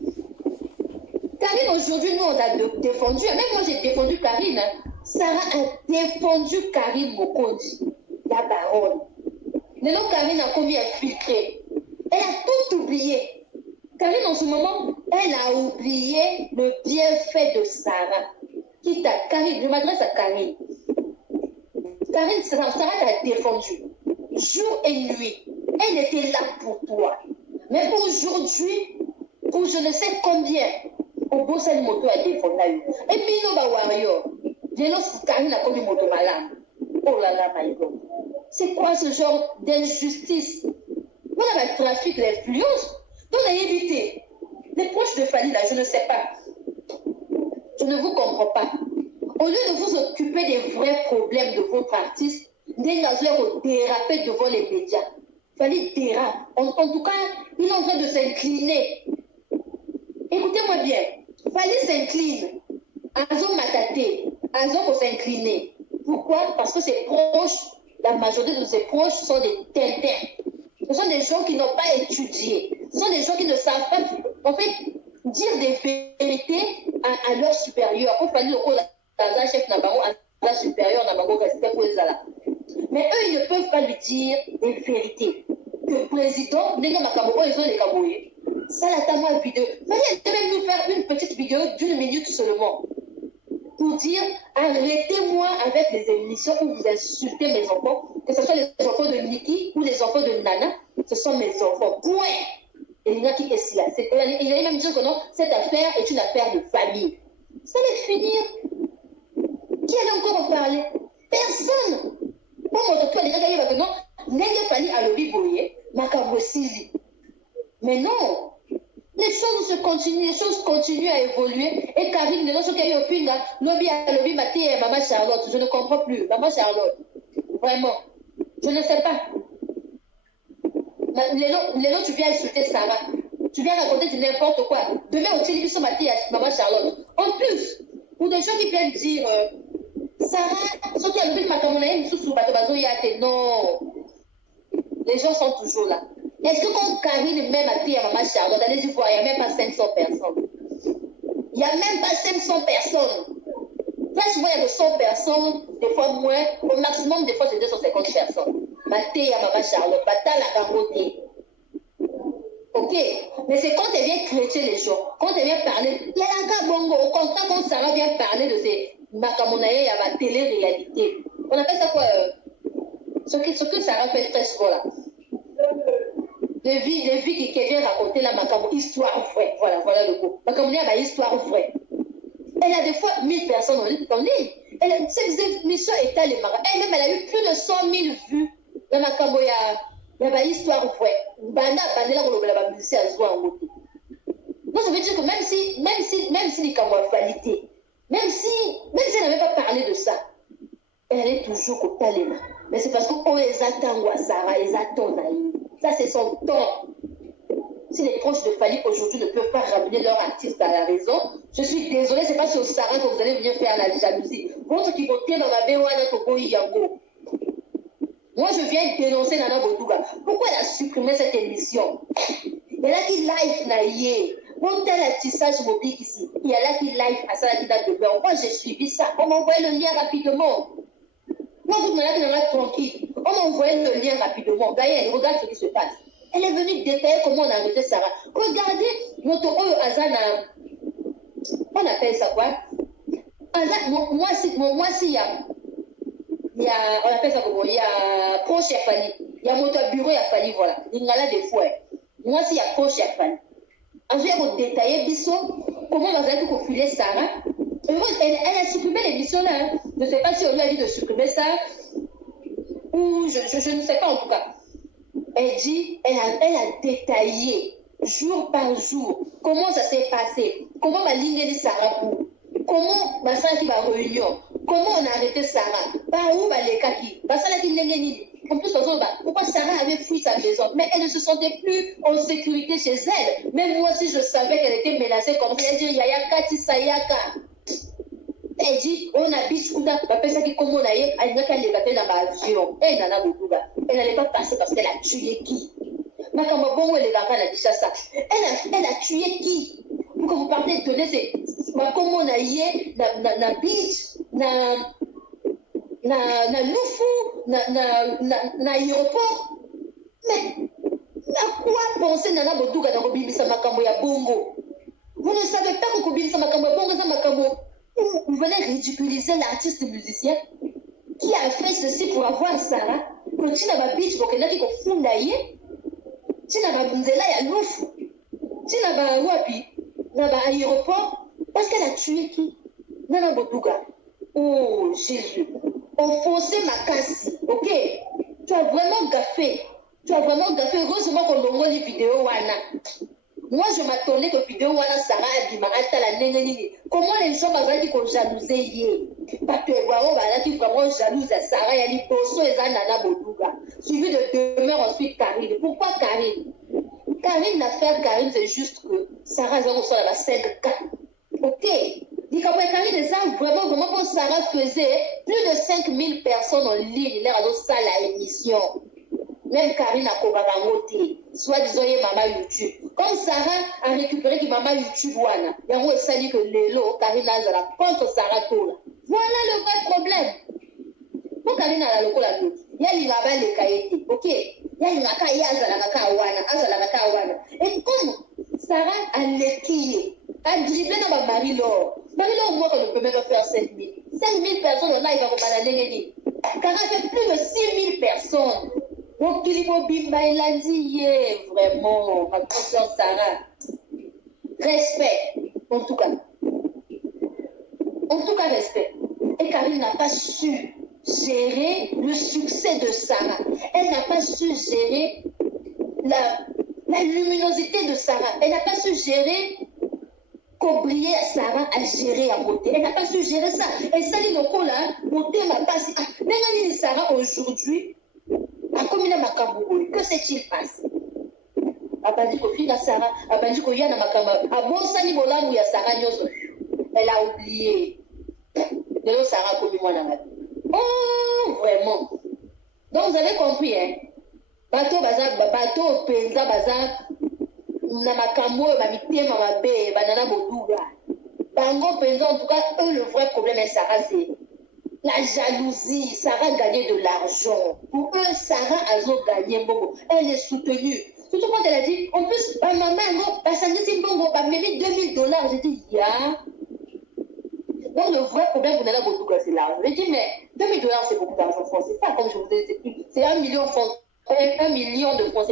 Karine, aujourd'hui, nous, on a défendu. Même moi, j'ai défendu Karine. Sarah a défendu Karine Mokondi. La baronne. Maintenant, Karine a commis infiltré. Elle a tout oublié. Karine, en ce moment, elle a oublié le bienfait de Sarah. Quitte à Karine, je m'adresse à Karine. Karine, Sarah t'a défendu. Jour et nuit. Elle était là pour toi. Mais aujourd'hui, pour je ne sais combien, au beau seul moto a défendu. Et puis, nous, warrior. J'ai Karine a commis moto malade. Oh là là, my God. C'est quoi ce genre d'injustice? On a le trafic, l'influence. Donc, on a évité. Les proches de Fali, là, je ne sais pas. Je ne vous comprends pas. Au lieu de vous occuper des vrais problèmes de votre artiste, des gazouilles déraper devant les médias. Fali dérape. En tout cas, il est en train de s'incliner. Écoutez-moi bien. Fali s'incline. Azo Matate. Azo pour s'incliner. Pourquoi? Parce que ses proches, la majorité de ses proches sont des tintins. Ce sont des gens qui n'ont pas étudié. Ce sont des gens qui ne savent pas, en fait, dire des vérités à leurs supérieurs. Il fallait le chef Nabango, à leur supérieur Nabango, respect pour les ala. Mais eux, ils ne peuvent pas lui dire des vérités. Le président, Nenga Makamoko, ils ont les Kabouye. Ça, la tama vidéo. Fallait même nous faire une petite vidéo d'1 minute seulement. Pour dire, arrêtez-moi avec les émissions où vous insultez mes enfants, que ce soit les enfants de Niki ou les enfants de Nana, ce sont mes enfants. Point. Et il y a qui est là. Il a même dit que non, cette affaire est une affaire de famille. Ça va finir. Qui allait encore en parler? Personne. Pour moi, toi, les gars, il va que non, n'est fallu à l'obi boyer, ma cabosili. Mais non. Les choses continuent à évoluer. Et Karine, les gens qui ont eu au pinga, lobby, Mathé et Maman Charlotte. Je ne comprends plus. Maman Charlotte. Vraiment. Je ne sais pas. Les noms, tu viens insulter Sarah. Tu viens raconter du n'importe quoi. Demain, on tient sur Mathé et Maman Charlotte. En plus, pour des gens qui viennent dire Sarah, ce qui a levé ma camonaïe, non. Les gens sont toujours là. Est-ce que quand Karine même a pris à Maman Charlotte, allez-y voir, il n'y a même pas 500 personnes. Il n'y a même pas 500 personnes. Là, souvent, il y a de 100 personnes, des fois moins. Au maximum, des fois, c'est 250 personnes. Maté à Maman Charlotte, Bata la Carotte. Ok, mais c'est quand elle vient crêter les gens, quand elle vient parler. Il y a un cas bongo, au contraire, quand Sarah vient parler de ces Makamonaï à ma télé-réalité. On appelle ça quoi ce que Sarah fait très souvent là. Des vies qui vient raconter la Macamo, histoire vraie. Voilà le mot. Macamonaï a ma histoire vraie. Elle a des fois 1000 personnes en ligne. Cette mission est allée. Elle-même, elle a eu plus de 100 000 vues. La Macamo, il y a ma histoire vraie. Banda, la musicien a joué en moto. Donc, ça veut dire que même si les Camerounais qualité, même si elle n'avait pas parlé de ça, elle est toujours au Talema. Mais c'est parce qu'on les attend, Sarah, ils attendent. Ça, c'est son temps. Si les proches de Fali aujourd'hui ne peuvent pas ramener leur artiste à la raison, je suis désolée, c'est pas sur Sarah que vous allez venir faire la jalousie. Votre qui votait dans ma béoana Togo Yango. Moi, je viens dénoncer Nana Boduga. Pourquoi elle a supprimé cette émission? Elle a qui live naïe. Quand elle a tissage mobile ici, il y a là qui live à ça, qui date de peur. Moi, j'ai suivi ça. On m'a envoyé le lien rapidement. Moi, vous m'avez dit tranquille. On m'a envoyé le lien rapidement. Gaëlle, regarde ce qui se passe. Elle est venue détailler comment on a arrêté Sarah. Regardez notre Azana. On appelle ça quoi? Moi, si il y a, on appelle ça comment? Il y a proche à Fali. Il y a mon bureau à Fali, voilà. Il y a là des fois. Moi, si il y a proche à Fali. Ensuite, il y a détailler Bisso. Comment on a pu filer Sarah? Elle a supprimé l'émission là. Hein. Je ne sais pas si on lui a dit de supprimer ça. Ou je ne sais pas en tout cas. Elle dit, elle a détaillé jour par jour comment ça s'est passé, comment ma ligne de Sarah pour, comment ma soeur qui va réunion, Comment on a arrêté Sarah? Par où les kaki? En plus, pourquoi Sarah avait fui sa maison? Mais elle ne se sentait plus en sécurité chez elle. Même moi, si je savais qu'elle était menacée comme ça, elle dit Yaya Kati Sayaka. Elle dit on habite où là? Parce que comme on a eu, elle n'a qu'à les gâter dans ma avion. Elle n'en a beaucoup. Elle n'allait pas passer parce qu'elle a tué qui? Mais comme bon, elle a dit ça. Elle a tué qui? Pour que vous partez de donner, c'est comme on a eu, na beach, na Lufu, na aéroport. Mais à quoi penser Nana Bodouga dans Kobimisa Makambo ya Bongo? Vous ne savez pas que Kobimisa Makambo ya Bongo, ça Makambo. Vous venez ridiculiser l'artiste musicien qui a fait ceci pour avoir Sarah. Quand tu n'as pas beach, pour qu'elle ait dit qu'on fonde d'ailleurs. Tu n'as pas Nzela ya Lufu. Tu n'as pas Wapi. Tu n'as pas aéroport. Parce qu'elle a tué qui? Nana Bodouga. Oh Jésus. Enfoncer ma casse, ok? Tu as vraiment gaffé. Heureusement qu'on a envoyé les vidéos. Moi, je m'attendais que la vidéo Sarah a dit comment les gens m'avaient dit qu'on jalousait. Parce que voilà, qui vraiment jalouse à Sarah, il y a des poissons et Nana Bodouga. Suivi de demeure ensuite Karine. Pourquoi Karine? L'affaire Karine, c'est juste que Sarah a reçu la 5K. Ok? Dit qu'après Karine, les gens vraiment, quand Sarah faisait plus de 5000 personnes en ligne, là, dans ça, la émission. Même Karine a commandé, soit disant, il y a maman YouTube. Comme Sarah a récupéré que maman YouTube, voilà. Il y a un dit que Lélo, Karine a la contre Sarah Tola. Voilà le vrai problème. Pour Karine a la locola, il y a l'imaba les cahiers, ok? Il y a l'imaka, il y a Azalaka Wana. Et comme Sarah a l'équilibre, a dribblé dans ma Marie-Laure. Marie-Laure, moi, on ne peut même pas faire 5000. 5000 personnes, là, il va balader. Car elle fait plus de 6000 personnes. Donc, il a dit, vraiment, ma conscience Sarah. Respect, en tout cas. Respect. Et Karine n'a pas su gérer le succès de Sarah. Elle n'a pas su gérer la luminosité de Sarah. Elle n'a pas su gérer qu'oublier Sarah à gérer à côté. Elle n'a pas su gérer ça. Et ça, dit donc là, côté m'a passé. Même Sarah aujourd'hui, à combien de Makambo, que s'est-il passé? A pas dit que fille Sarah, a pas dit que Yana Makamba, a bon sani bola où il y a Sarah Nyoso. Elle a oublié. De l'eau Sarah comme moi dans la vie. Oh, vraiment. Donc vous avez compris, hein? Bateau, penza, bazar. Na makambo ba mitema mabe banana boduga bango penza en tout cas eux le vrai problème est Sarah c'est la jalousie. Sarah gagnait de l'argent pour eux. Sarah a gagné beaucoup, elle est soutenue surtout quand elle a dit en plus ma maman ça dit bon bah même $2000 j'ai dit ya donc le vrai problème pour Nana Boduga c'est l'argent. J'ai dit mais $2000 c'est beaucoup d'argent francs, c'est pas comme je vous ai dit, c'est 1 million de francs. 1 million de francs,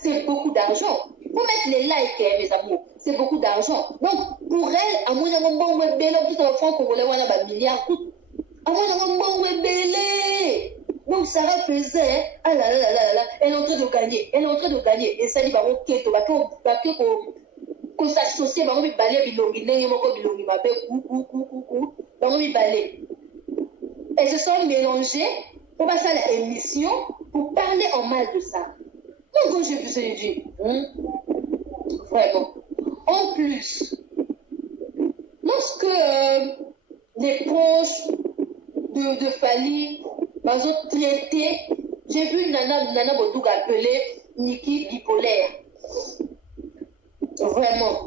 c'est beaucoup d'argent. Faut mettre les likes, mes amours. C'est beaucoup d'argent. Donc, pour elle, à moins d'un bon webélé, tout en francs congolais, on a un milliard. À moins d'un bon webélé. Donc, Sarah faisait, ah là là là là là, elle est en train de gagner. Et ça dit, bah, ok, qu'on s'associe, bah, on va balayer, bilongi, bah, on va balayer. Elles se sont mélangées pour passer à l'émission, pour parler en mal de ça. Donc, je vous ai dit, vraiment. En plus, lorsque les proches de Fali ont traité, j'ai vu Nana Bodouga appeler Niki bipolaire. Vraiment.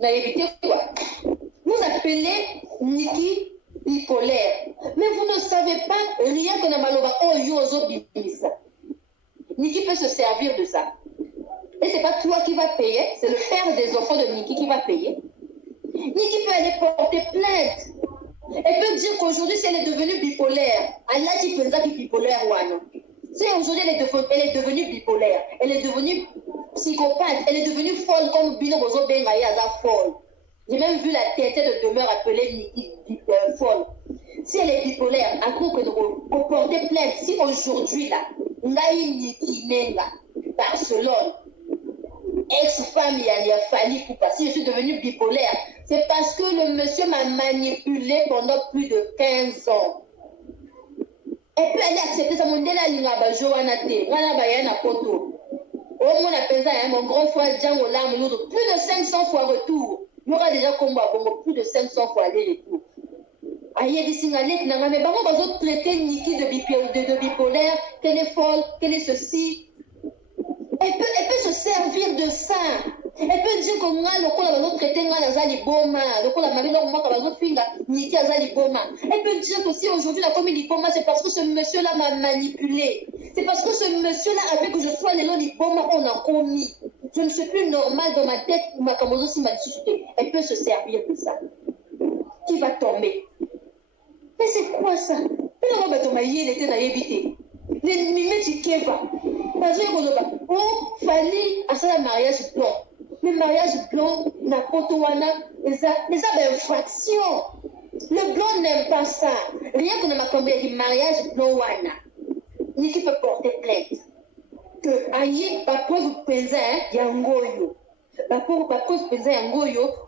On a évité quoi? Vous appelez Niki bipolaire. Mais vous ne savez pas rien que Namaloba Oyozo Bimisa. Niki peut se servir de ça. Et c'est pas toi qui vas payer, c'est le père des enfants de Niki qui va payer. Niki peut aller porter plainte. Elle peut dire qu'aujourd'hui, si elle est devenue bipolaire, Allah dit que c'est bipolaire ou non. Si aujourd'hui elle est devenue bipolaire, elle est devenue psychopathe, elle est devenue folle comme Bino Bozo Bengaïa folle. J'ai même vu la tête de demeure appelée Niki folle. Si elle est bipolaire, à coup que pour porter plainte, si aujourd'hui là, Naïm Niki Nenga, Barcelone, ex-femme, il y a fallu pour passer, je suis devenue bipolaire. C'est parce que le monsieur m'a manipulé pendant plus de 15 ans. Et puis elle a accepté ça. Mon délai a dit, mon grand frère Django Lam, plus de 500 fois retour. Il y aura déjà plus de 500 fois aller-retour. Aïe, des signalés qui n'ont mais pas traité Niki de bipolaire, qu'elle est folle, qu'elle est ceci. Elle peut se servir de ça. Elle peut dire que moi, le coup, va traiter moi, Nazali Boma, le coup, la mamie, moi, va finir Niki Azali Boma. Elle peut dire que si aujourd'hui la commune Liboma, c'est parce que ce monsieur-là m'a manipulé. C'est parce que ce monsieur-là a fait que je sois les lots Liboma, on a commis. Je ne suis plus normale dans ma tête, ma camozo si m'a dit. Elle peut se servir de ça. Qui va tomber? Mais c'est quoi ça? Il était dans l'évité. Les mimeti Keva. Oh, fallait à ça le mariage blanc. Le mariage blanc, n'a pas les infractions. Le blanc n'aime pas ça. Rien que ne m'a tombé du mariage blanc, wana. Ni qui peut porter plainte. Que aïe, pas pour vous peser, yangoyo.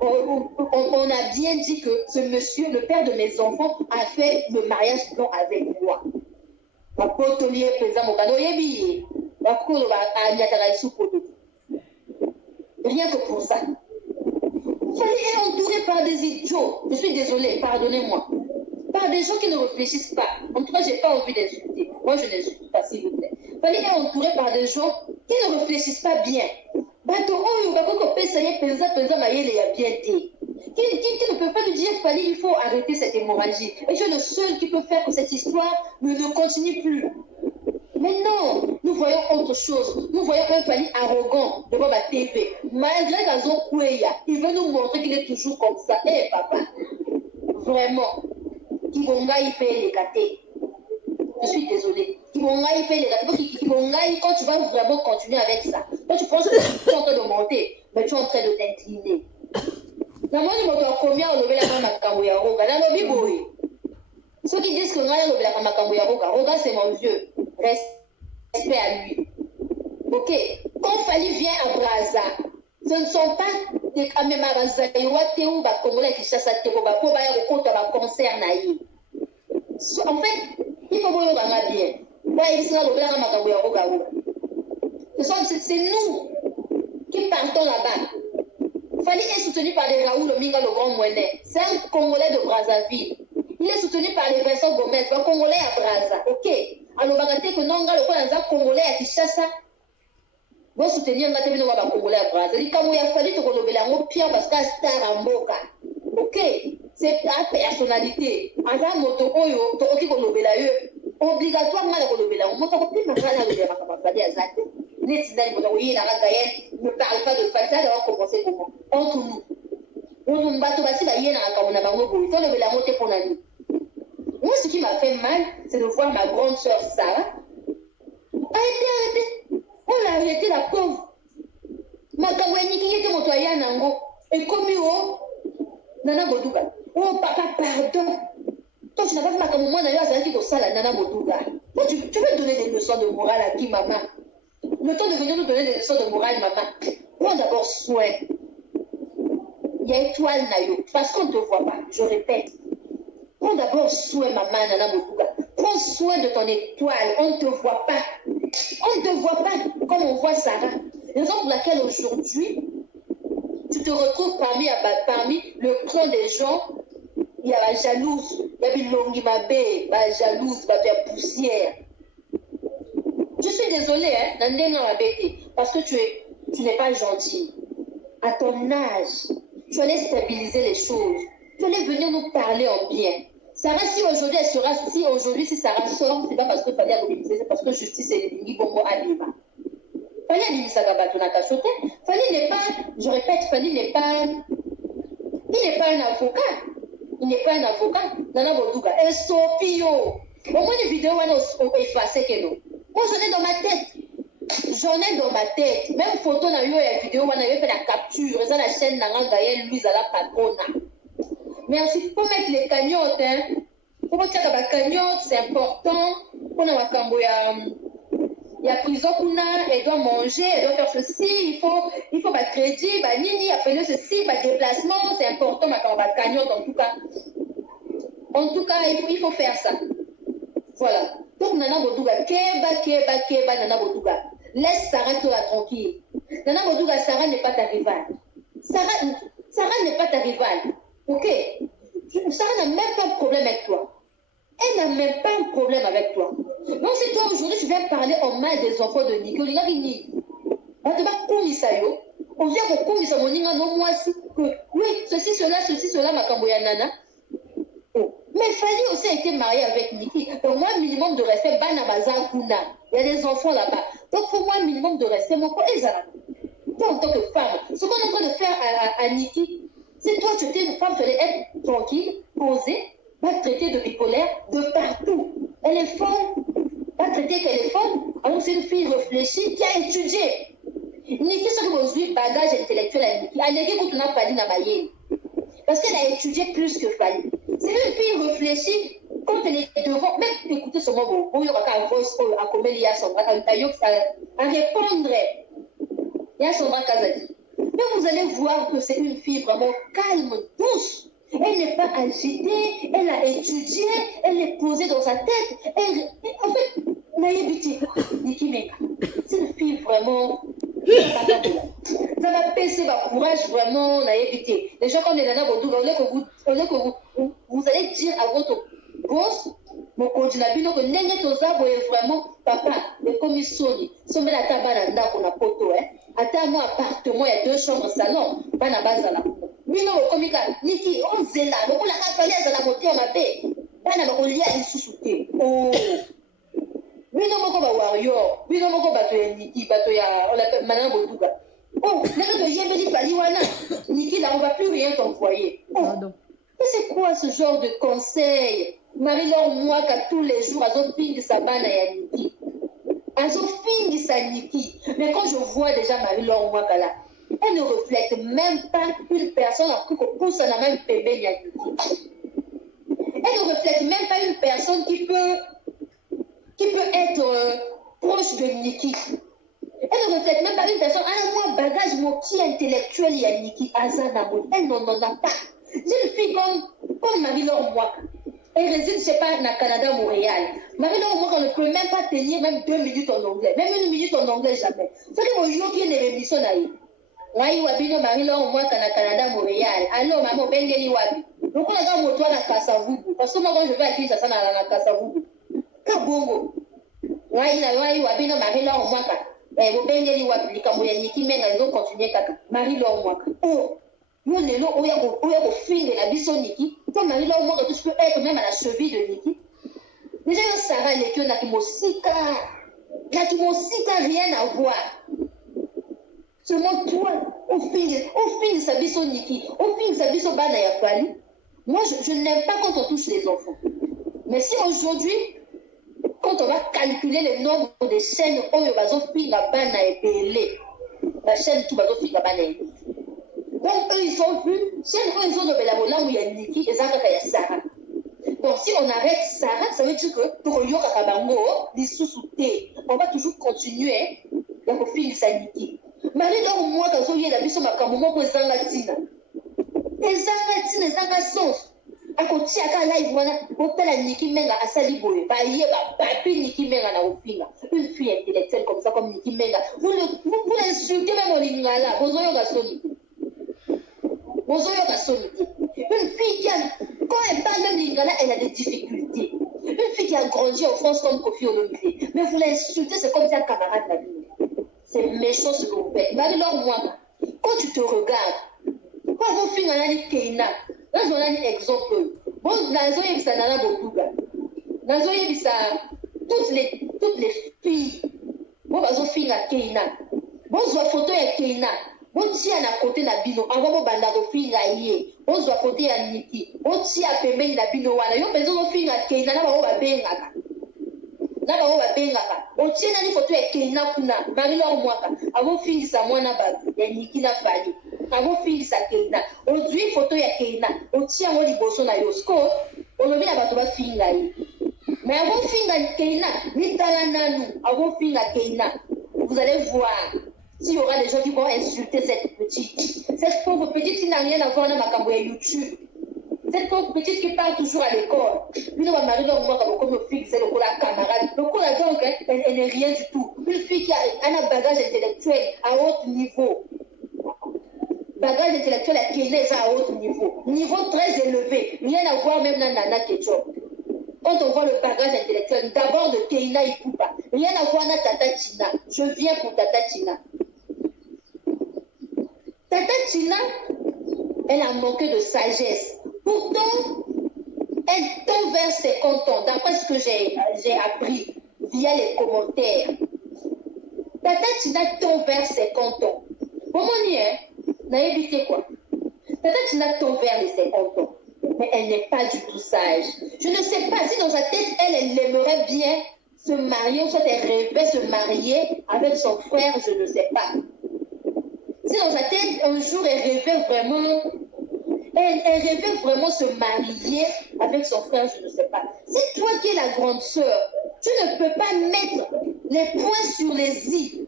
On a bien dit que ce monsieur, le père de mes enfants, a fait le mariage blanc avec moi. Rien que pour ça. Il fallait être entouré par des idiots. Je suis désolée, pardonnez-moi. Par des gens qui ne réfléchissent pas. En tout cas, je n'ai pas envie d'insulter. Moi, je n'insulte pas, s'il vous plaît. Il fallait être entouré par des gens qui ne réfléchissent pas bien. Qui ne peut pas lui dire il faut arrêter cette hémorragie. Et je suis le seul qui peut faire que cette histoire ne continue plus. Mais non, nous voyons autre chose. Nous voyons un Fali arrogant devant ma TV. Malgré Gazo Koueya, il veut nous montrer qu'il est toujours comme ça. Eh papa, vraiment, Kibongaï paye les gâtés. Je suis désolée. Kibongaï paye les gâtés. Kibongaï, quand tu vas vraiment continuer avec ça, quand tu penses que tu es en train de monter, mais tu es en train de t'incliner. Ceux qui disent que Roga, c'est mon vieux. Respect à lui. Ok. Quand Fali vient à Braza, ce ne sont pas des Kamemabaza, ou Congolais qui chassent à Tekoba, pour un concert naïf. En fait, il faut voir bien. C'est nous qui partons là-bas. Fali est soutenu par les Raoul Minga, le grand Mouenet. C'est un Congolais de Brazzaville. Il est soutenu par les Vincent Gomez, un Congolais à Brazza. Ok. Alors, on va dire que non, un Congolais à Kinshasa. Vous soutenir un Congolais à Brazza. Il a fallu que vous le Pierre parce que c'est un Mboka. Ok. C'est ta personnalité. Ada moto oyo, to oki ko lobela yo. Obligatoirement la ko lobela. Mo to ko pima kala lobela ka ba dia zate. Net ndani moto ko yina ga Gaël, ne parle pas de ça, ça doit commencer comment? Entre nous. On ne bat pas si la yena ka mona bango bo. To lobela mo te pona ni. Moi ce qui m'a fait mal, c'est de voir ma grande sœur Sarah. Arrêtez. On l'a arrêté la pauvre. Ma kawani ki yete moto ya nango. Et comme yo Nana Boduga. Oh papa, pardon. Toi, tu n'as pas fait ma caméra d'ailleurs, c'est qui pour ça, la Nana Boduga. Toi, tu veux donner des leçons de morale à qui, maman? Le temps de venir nous donner des leçons de morale, maman. Prends d'abord soin. Il y a étoile, Nayo. Parce qu'on ne te voit pas, je répète. Prends d'abord soin, maman, Nana Boduga. Prends soin de ton étoile. On ne te voit pas. On ne te voit pas comme on voit Sarah. Raison pour laquelle aujourd'hui, tu te retrouves parmi le clan des gens, il y a la jalouse, il y a Bilongi Mabé, la jalouse, la poussière. Je suis désolée, parce que tu n'es pas gentil. À ton âge, tu allais stabiliser les choses. Tu allais venir nous parler en bien. Sarah, si aujourd'hui Sarah sort, c'est pas parce que fallait mobiliser, c'est parce que justice est Lingi Bongo Alima. Fali n'est pas, je répète, Fali n'est pas, il n'est pas un avocat. Il n'est pas un avocat. Nana Boduga. Et Sopio. Au moins une vidéo, on a effacé que nous. Moi, j'en ai dans ma tête. Même photo, on a eu une vidéo, on avait fait la capture. Et ça, la chaîne Nanga Gaël, Louise à la patrona. Mais ensuite, il faut mettre les cagnottes. Il faut mettre la cagnotte, c'est important. On a un cambo, il y a prison kuna, elle doit manger, elle doit faire ceci, il faut ma crédit, bah nini, appeler ceci, bah déplacement, c'est important, ma cagnotte en tout cas. En tout cas, il faut faire ça. Voilà. Donc Nana Boduga, keba, Nana Boduga. Laisse Sarah toi tranquille. Nana Boduga, Sarah n'est pas ta rivale. Sarah n'est pas ta rivale. Ok? Sarah n'a même pas de problème avec toi. Elle n'a même pas un problème avec toi. Donc si toi aujourd'hui tu viens parler en mal des enfants de Niki, on te va courir on vient pour courir ça, mon non moi que oui, ceci, cela, ma camboya nana. Oh. Mais Fali aussi a été marié avec Niki. Donc moi, minimum de respect, Bana Bazar Kuna. Il y a des enfants là-bas. Donc pour moi, minimum de respect, mon corps est là. Toi en tant que femme, ce qu'on est en train de faire à Niki, si toi tu étais une femme, tu allais être tranquille, posée, pas traitée de bipolaire de partout. Elle est folle, pas traitée qu'elle est folle. Alors c'est une fille réfléchie qui a étudié. Niki, c'est aujourd'hui bagage intellectuel à Niki. À Niki, quand on a parlé dans Maïe. Parce qu'elle a étudié plus que Fali. C'est une fille réfléchie. Quand elle est devant, même écoutez ce mot, il y aura qu'un voice à combien il y a son bras, à répondre. Il y a son bras Kazadi. Mais vous allez voir que c'est une fille vraiment calme, douce. Elle n'est pas agitée, elle a étudié, elle est posée dans sa tête. En fait, naïveté, Niki Meka, c'est une fille vraiment. Ça va baisser ma courage vraiment, naïveté. Les gens comme les nanas Bodouga, on est que vous allez dire à votre boss, mon coordinateur, que n'est vraiment papa, les commissions, si on met la table à la on a poteau, attends moi appartement, il y a 2 chambres salon, pas la base à la Mino komika Niki on zela donc la kapali à la moitié on m'appelle bana ba kolia isusuté oh Mino moko ba warrior Mino moko bato ya Niki bato ya on appelle Madame Boduga oh naka to yebeli pali wana Niki là on va plus rien t'envoyer oh mais c'est quoi ce genre de conseil Marie-Laure moi qu'à tous les jours à ping sa bana ya Niki à ping sa Niki mais quand je vois déjà Marie-Laure moi là elle ne reflète même pas une personne qui pousse la même bébé. Elle ne reflète même pas une personne qui peut être proche de Niki. Elle ne reflète même pas une personne. Ah, moi, bagage, mon qui intellectuel, il y a Niki Azanamo. Elle n'en a pas. C'est une fille comme Marie-Laure Mwaka. Elle réside, je ne sais pas, au Canada, Montréal. Marie-Laure Mwaka ne peut même pas tenir même 2 minutes en anglais. Même 1 minute en anglais, jamais. C'est que mon jour qui est une émission d'ailleurs. Wai wabino Marie-Laure Mwaka na Canada Montréal. Alors maman bengeli wabi. Donc on a dans moto na Kasavubu. Parce que moi quand je vais à Kinshasa na Kasavubu. Kabongo. Wai wabino Marie-Laure Mwaka. Bengeli wabi likambo ya Niki menga ils ont continué kaka. Marie-Laure Mwaka. Oh. Yo lelo oya ko finge na biso Niki. Toi Marie-Laure Mwaka tu peux être même à la cheville de Niki. Déjà yo Sarah Lekio na kimosika. Na kimosika rien à voir. Seulement toi, au fin sa biso Niki, au fin sa biso bana ya Fali. Moi, je n'aime pas quand on touche les enfants. Mais si aujourd'hui, quand on va calculer le nombre de chaînes où il va faire la bana et belé, la chaîne tout va faire la bana et donc eux ils ont vu, chaîne où ils ont de la bola où il y a Niki et Zaka il y a Sarah. Donc si on arrête Sarah, ça veut dire que pour Yoka Kabango, les sous-soutés, on va toujours continuer à faire sa Niki. Marie-Laure Mwaka quand il y a biso makambo moko ezanga tina ezanga sens akoti aka live wana opela Niki Menga asali boye ba yeba papi Niki Menga na opinga une fille intellectuelle comme ça comme Niki Menga vous l'insultez même au lingala bozoyo gasoni une fille qui a quand elle parle même lingala elle a des difficultés une fille qui a grandi en France comme Kofi Olomide mais vous l'insultez c'est comme si un camarade la vie. C'est méchant ce que vous faites. Marie-Laure Mwaka, quand tu te regardes, quand vous finissez dans la Keina, là je donne un exemple. Bon, dans les Nana Boduga, dans toutes les filles, bon, vous finissez à Keina. Bon, vous avez photo à Keina. Bon, si on a côté la bino, avant de banda de filles à yé. Bon, vous avez photo à Niki. Bon, si on a payé la bino, on a besoin de filles à Keina, là, on va bien. Na ba wa bengaka otiena ni photo ya Keina kuna Marie-Laure Mwaka avo fingisa mwana ba ya Niki na Fali avo fingisa Keina ozwi photo ya Keina otia ngo liboso na yosko olobi na bato ba finga yi Mais avant Finga Keina, avant Finga Keina, vous allez voir s'il y aura des gens qui vont insulter cette petite. Cette pauvre petite qui n'a rien à voir dans ma camouille YouTube. Cette pauvre petite qui part toujours à l'école. Lui, on va marier dans le monde comme une fille, c'est le coup la camarade. Le coup la donc, elle n'est rien du tout. Une fille qui a un bagage intellectuel à haut niveau. Bagage intellectuel à Keina à haut niveau. Niveau très élevé. Rien à voir même dans Nana Ketchup. Quand on voit le bagage intellectuel, d'abord de Keina Ikupa. Rien à voir dans Tata Tina. Je viens pour Tata Tina. Tata Tina, elle a manqué de sagesse. Pourtant, elle tombe vers ses cantons, d'après ce que j'ai appris via les commentaires. Tata Tina tombe vers ses cantons. Comment dire, n'a évité quoi? Tata Tina tombe vers ses cantons, mais elle n'est pas du tout sage. Je ne sais pas si dans sa tête, elle aimerait bien se marier, ou soit elle rêvait se marier avec son frère, je ne sais pas. Si dans sa tête, un jour, elle rêvait vraiment se marier avec son frère, je ne sais pas. C'est toi qui es la grande sœur. Tu ne peux pas mettre les points sur les i.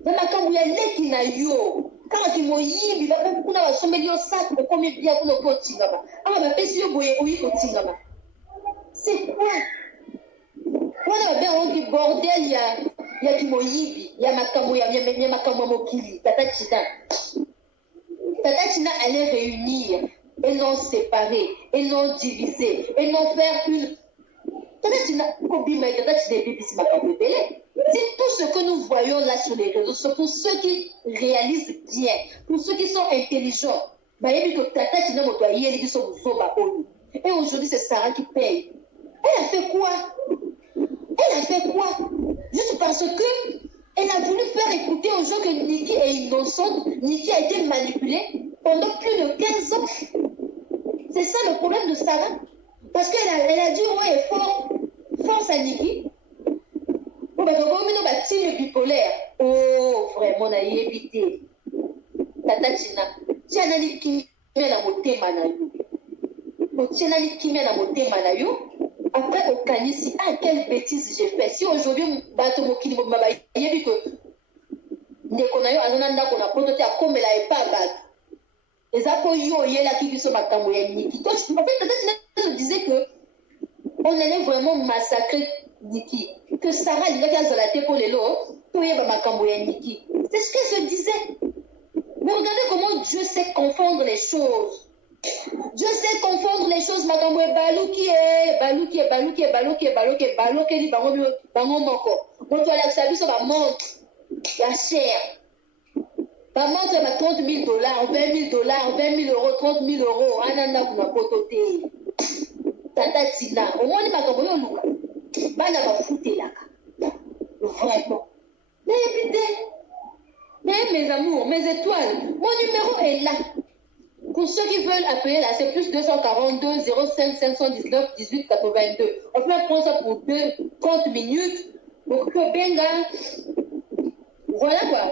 Dans ma camouille, qui n'a yo. Quand tu m'as dit, il va pas beaucoup d'avoir au sac, mais comme il y a beaucoup de tingama. Ah, ma pèse yo boye oui au tingama. C'est quoi? On a bien on dit bordel, il y a qui m'a dit, il y a ma camouille, il y a ma camouille mokili, Tata Tina. Tata Tina allait réunir, et non séparer, et non diviser, et non faire une. Tata Tina, Tata Tina est BBC ma camouille belé. C'est tout ce que nous voyons là sur les réseaux sociaux, pour ceux qui réalisent bien, pour ceux qui sont intelligents. Bah, il y a que Tata Tina m'a dit, il sont et aujourd'hui, c'est Sarah qui paye. Elle a fait quoi? Elle a fait quoi? Juste parce que elle a voulu faire écouter aux gens que Nikki est innocente, Nikki a été manipulée pendant plus de 15 ans. C'est ça le problème de Sarah. Parce qu'elle a dit, ouais, force à Nikki. Bon, ben, comme nous bâtis bipolaire. Oh, vraiment, on a évité. Tata Tina, tu as dit qui m'a la moté manayo. Tu as dit qui m'a la moté manayo. Après, au Kanisi, ah, quelle bêtise j'ai fait. Si aujourd'hui, bateau qui m'a dit que ne konayo azonanda kona poto te akomela et pas bag. Les apoyo yela qui sont ma camoyenne qui. En fait, peut-être je disais que on allait vraiment massacrer Nikki. Que Sarah il va faire la tête pour les lots, pour y avoir ma camoyenne Nikki. C'est ce que je disais. Mais regardez comment Dieu sait confondre les choses. Dieu sait confondre les choses. Ma camoyenne balouki li bango moko. Mon toile avec sa vie sur ma montre. La chair. Ma montre ma 30 000 $, 20 000 $, 20 000 €, 30 000 €. Ananda kuna potote. Tata Tina. Au moins, ma camoyenne luka. Bana va foutre là. Vraiment. Mais écoutez. Mais mes amours, mes étoiles, mon numéro est là. Pour ceux qui veulent appeler là, c'est plus 242 05 519 18 82. On peut prendre ça pour 30 minutes. Donc, benga. Voilà quoi.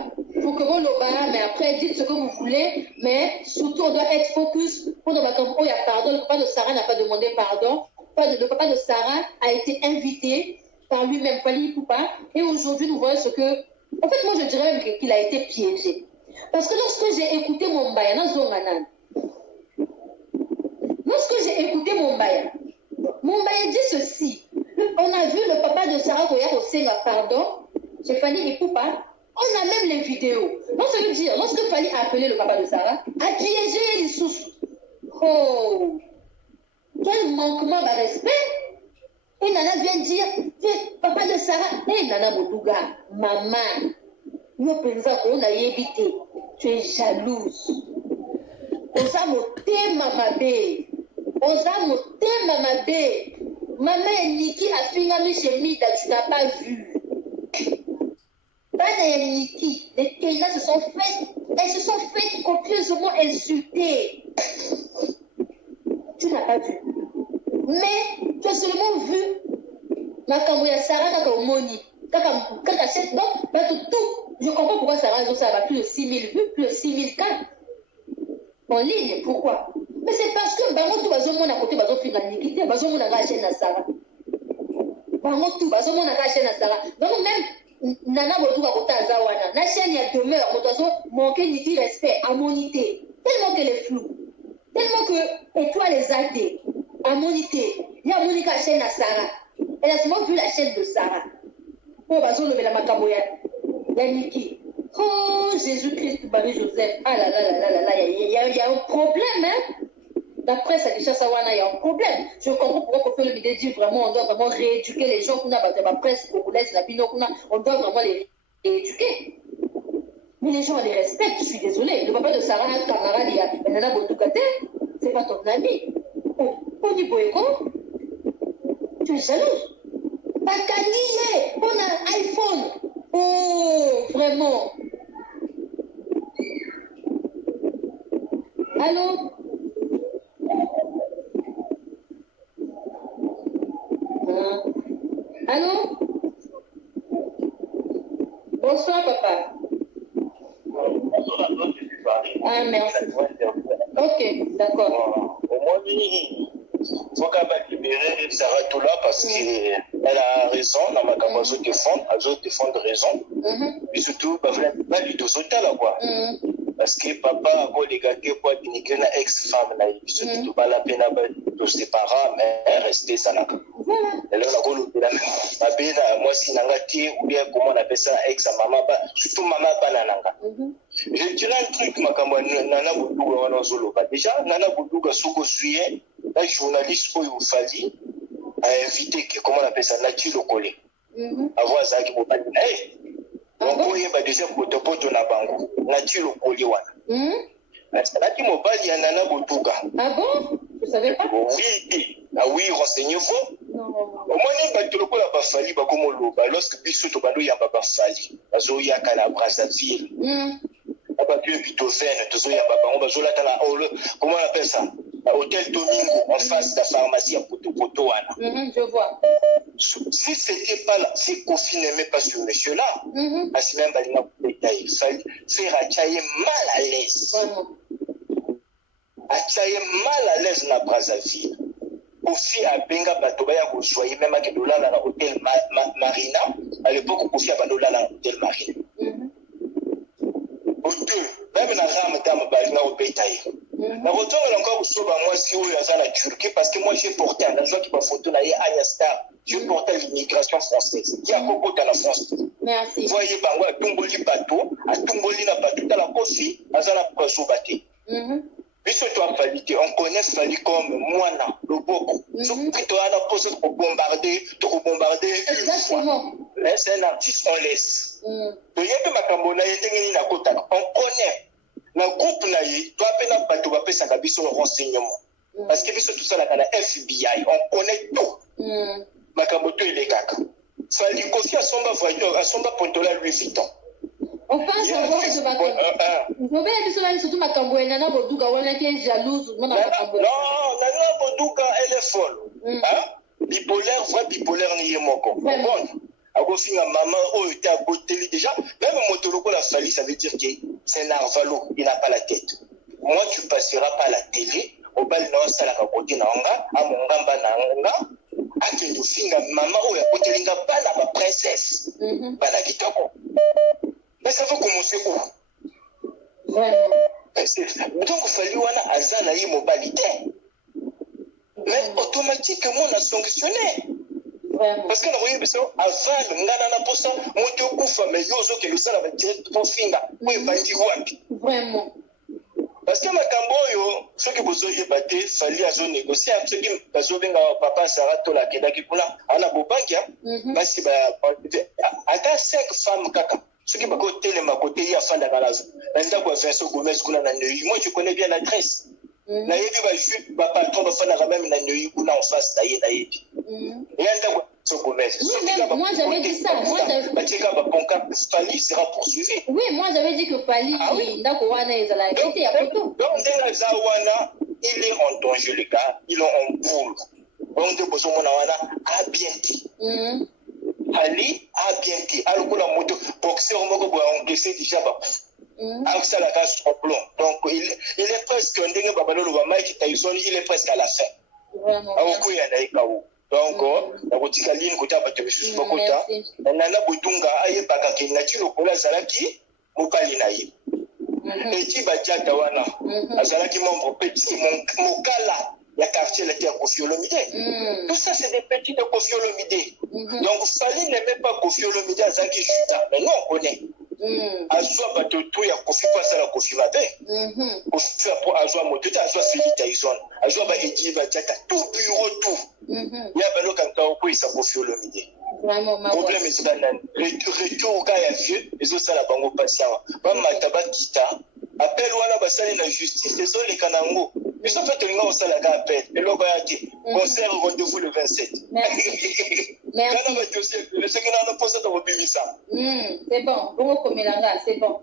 Faut que vous le mais après, dites ce que vous voulez. Mais surtout, on doit être focus. Pour dans ma campagne, il y a pardon. Le papa de Sarah n'a pas demandé pardon. Le papa de Sarah a été invité par lui-même, Fali Poupa. Et aujourd'hui, nous voyons ce que. En fait, moi, je dirais même qu'il a été piégé. Parce que lorsque j'ai écouté mon Bayana Zonganan, mon Baya dit ceci. On a vu le papa de Sarah Koya au Senga, pardon, j'ai Fali Poupa. On a même les vidéos. Donc, ça veut dire, lorsque Fali a appelé le papa de Sarah, a piégé les sous. Oh, quel manquement de respect. Et Nana vient dire, papa de Sarah, Nana Boudouga, maman, nous pensons qu'on a évité. Tu es jalouse. Osa moté mamabé. Osa moté mamabé. Maman et Niki a fini à chez Mida, tu n'as pas vu. Bana et Niki, les Keina se sont faites copieusement insulter. Tu n'as pas vu. Mais tu as seulement vu Makamouya Sarah Kakamoni. Donc, tout. Je comprends pourquoi Sarah a plus de 6 000 vues, plus de 6 000 cas en ligne. Pourquoi? Mais c'est parce que Bango tout bazomona côté bazofina Nikité, bazomona la chaîne à Sarah. bango tout bazomona ka chaîne Sarah donc même nana botuka kotaza wana na chaîne ya demeure moto manquer ni respect harmonité tellement qu'elle est floue tellement que étoile les athées harmonité ya monika chaîne à Sarah elle a souvent vu la chaîne de Sarah pour bazolobela makambo ya Niki. Oh Jésus-Christ Marie-Joseph, ah là là là là là là, il y a un problème hein. D'après ça déjà ça il y a un problème. Je comprends pourquoi Kofi Olomide dit vraiment on doit vraiment rééduquer les gens qu'on a dans la presse congolaise, la bino qu'on a, on doit vraiment les rééduquer. Mais les gens les respectent, je suis désolée. Le papa de Sarah Kamara, il y a Nana Botoukate, c'est pas ton ami. On dit Boyko, tu es jaloux. Bakaniye, on a iPhone. Oh, vraiment. Allô? Allô? Bonsoir, papa. Ah, merci. Ok, d'accord. Au moins, il faut qu'elle va libérer Sarah Toula parce qu'elle a raison dans ma capacité de défendre, elle a défendre raison. Et surtout, pas du tout sauter là, quoi. Parce que papa a les gars qui ont dénigré une ex-femme, surtout pas la peine de se séparer, mais rester ça là. Alors, moi, si Nangati, ou bien comment on appelle ça, ex-maman, surtout maman banananga. Je dirais un truc, Nana Boudouga, déjà, Nana Boudouga, Souko Suye, un journaliste où il fallait a invité, comment on appelle ça, Nati Lokole. Avoir ça qui peut pas dire, hey, on peut déjà potopoto na bango, Nati Lokole wana. Là qui m'a pas dit Nana Boudouga. Ah bon? Je savais pas. Oui, ah oui, renseignez-vous. Au moins, il va te le dire, Bafali, Bakomolo, lorsque Bissot Tobano Yamba Bafali, Bazoya Kala Brazzaville. Comment on appelle ça? Hôtel Domingo, en face de la pharmacie à Poto. Je vois. Si c'était pas là, si Kofi n'aimait pas ce monsieur-là, Assimem Balina il fallait faire Achaye mal à l'aise. Achaye mal à l'aise dans Brazzaville. Kofi a benga Batobaya Kosoye, même à Kedola dans l'hôtel Marina. À l'époque, Kofi a Badola dans l'hôtel Marina. Même la rame dame balina au bétail. La retour est encore sur moi si vous êtes en Turquie parce que moi j'ai porté un agent qui m'a photo naïe Anya Star. J'ai porté l'immigration française qui a beaucoup dans la France. Merci. Vous voyez, Bango a Tumboli bateau, a Tumboli na bateau, dans la Kofi, à Zana Prasobate. Mais surtout à Falité, on connaît Fali comme Moana, le Boko. Surtout que on a posé pour bombarder une fois. C'est un artiste, on laisse. Donc, il y a un Macambona, on connaît. Dans le groupe, tu as fait un renseignement. Parce que tout ça, la FBI, on connaît tout. Macamboto et les gars. Fali Kofi à son bas pontola Louis Vuitton. On pense à voir ce bateau. Je vais surtout ma cambouée, Nana Bodouka, qui est jalouse. Non, Nana Bodouka, elle est folle. Bipolaire, vrai bipolaire, n'y est moko. Agofinga maman, oh, était à côté déjà. Même Motoloko la Fali, ça veut dire que c'est un arvalo, il n'a pas la tête. Moi, tu passeras pas à la télé, au bal non, ça la côté nanga, à mon gamba nanga, à que tu finga maman, oh, la côté linga, pas la princesse. Pas la kitoko. Mais ça va commencer où? Donc, il fallait wana azana yi mobilité. Mais automatiquement, on a sanctionné. Parce que nous voyons ça avant, nous avons pour ça, nous avons fait mais nous avons fait ça avec directement finga. Oui, bandi wapi. Vraiment. Parce que ma camboyo, ceux qui vous avez battu, fallait à zone négocier. Ceux qui vous avez papa Sarah Tola qui est là qui pour là, à la bobankia, parce que à 5 femmes kaka. Ceux qui m'ont côté les côté il y a fan de la maison. Moi je connais bien l'adresse. Na yebi ba juste ba patron ba fana même na nyoyi kuna en face na yebi. Yanda so Gomez. Moi j'avais dit ça. Moi Fali sera poursuivi. Oui, moi j'avais dit que Fali ndako wana ezala été ya photo. Donc Ndela Zawana, il est en danger les gars, ils ont en boule. Donc de besoin mona wana a bien dit. Ali a bien dit. Alors la moto boxeur moko bo encaisser déjà ba. Avec ça, la case au plomb. Donc, il est presque, il est presque à la fin. Donc, na kotika ligne kota bato bisusu bakota. Nana Budunga ayebaka ke nati lokola zalaki mopali na ye. Eti bajata wana. Azalaki membre petit mokala la quartier la terre Koffi Olomide. Tout ça c'est des petits de Koffi Olomide. Donc Fally n'aimait pas Koffi Olomide azaki juda. Mais non on connaît. Azwa bato to ya Koffi pasa la Koffi mabe. Koffi azwa moto azwa Philly Tyson. Azwa ba Edi bajata tout bureau tout. Ya balo kanka ko isa Koffi Olomide. Problème est dans retour au cas ya vieux les autres la bango patient. Ba mataba kita appel wana basali na justice les autres les kanango. Mais ça fait que nous avons la appel. Et là, concert rendez-vous le 27. Merci. C'est bon. C'est bon.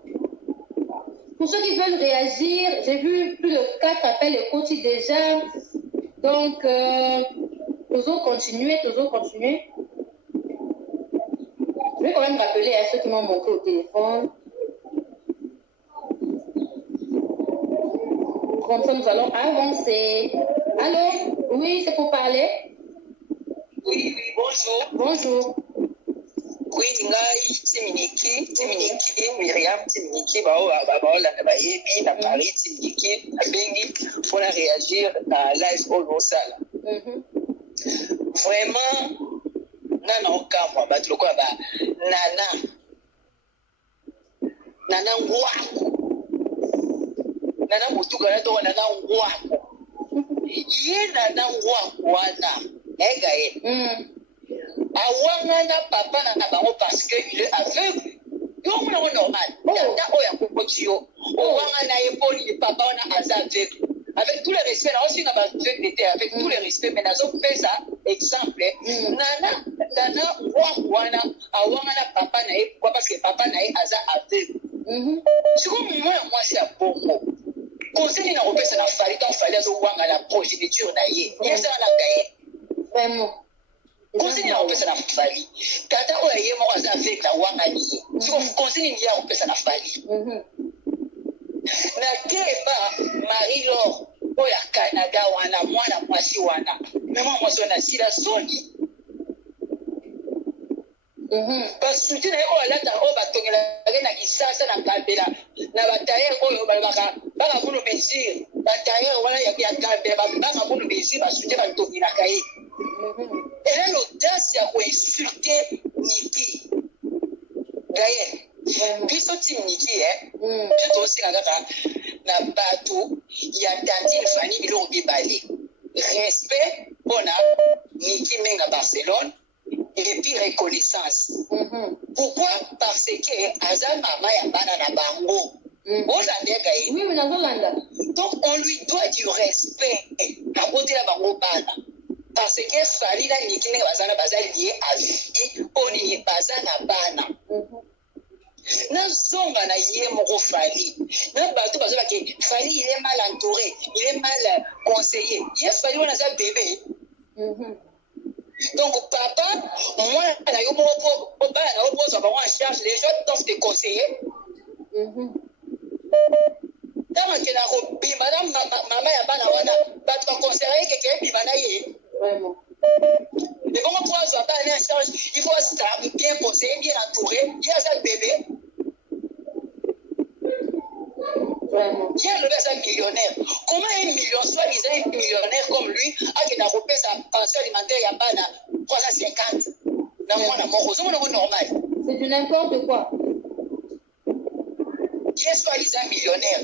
Pour ceux qui veulent réagir, j'ai vu plus de 4 appels de coach déjà. Donc, toujours continuer. Je vais quand même rappeler à ceux qui m'ont montré au téléphone. Comme ça, nous allons avancer. Allô? Oui, c'est pour parler? Oui, bonjour. Bonjour. Oui, Ngai, Timiniki, Myriam, Timiniki, Bayebi, na Paris, Timiniki, Bengi, pour réagir à live au Sala. Vraiment, Nana Okamwa, Batloko, Nana Waku. Nana mutuka na to nana wako ye nana wako wana egaye awanga na papa na bango parce que il est aveugle yo mona normal tata oya kokotio awanga na epoli papa na aza aveugle avec tout le respect là aussi na ba aveugle avec tout le respect mais nazo pesa exemple nana wako wana awanga na papa na e parce que papa na e aza aveugle c'est comme moi c'est à bongo. Conseil n'a pas ça Fally quand Fally a joué à la progéniture naïe. Il y a ça la gagne. Vraiment. Conseil n'a pas ça Fally. Tata oye mo aza avec la wangani. Si vous conseil n'y a pas ça Fally. Na keba Marie-Laure oya Canada wana mwana mwasi wana. Mais moi so na sila soni. Parce que tu n'as pas là ta robe à ton na kisasa na kambela na bataye oyo balaka baka bunu mesir bataye wala ya kambela baka bunu mesir basuje ba tokina kai elle a l'audace ya ko insulter Niki Gaël biso tim Niki to singa kaka na bato ya Tantine Fanny bilo ebale respect bona Niki menga Barcelone. Et puis reconnaissance. Pourquoi? Parce que Azal Mama Yabana na Bango. Oui, mais donc on lui doit du respect. À côté la Bango Bana. Parce que Fally la Niki n'est pas lié à vie. On y est pas na Bana. Na zonga na yé moko Fally. Na bato parce que Fally il est mal entouré, il est mal conseillé. Il Fally on a ça bébé. Donc, papa, moi, on a eu mon en charge, les gens doivent te conseiller. Dans madame, maman, pas de conseiller quelqu'un, vraiment. Mais comment pour avoir en charge, il faut être bien conseillé, bien entouré, il y a ça bébé. Vraiment. Il y a le gars millionnaire. Comment un million, soi-disant un millionnaire comme lui, a qui n'a repéré sa pension alimentaire, il y a pas 350. Dans mon normal. C'est du n'importe quoi. Il est soi-disant millionnaire.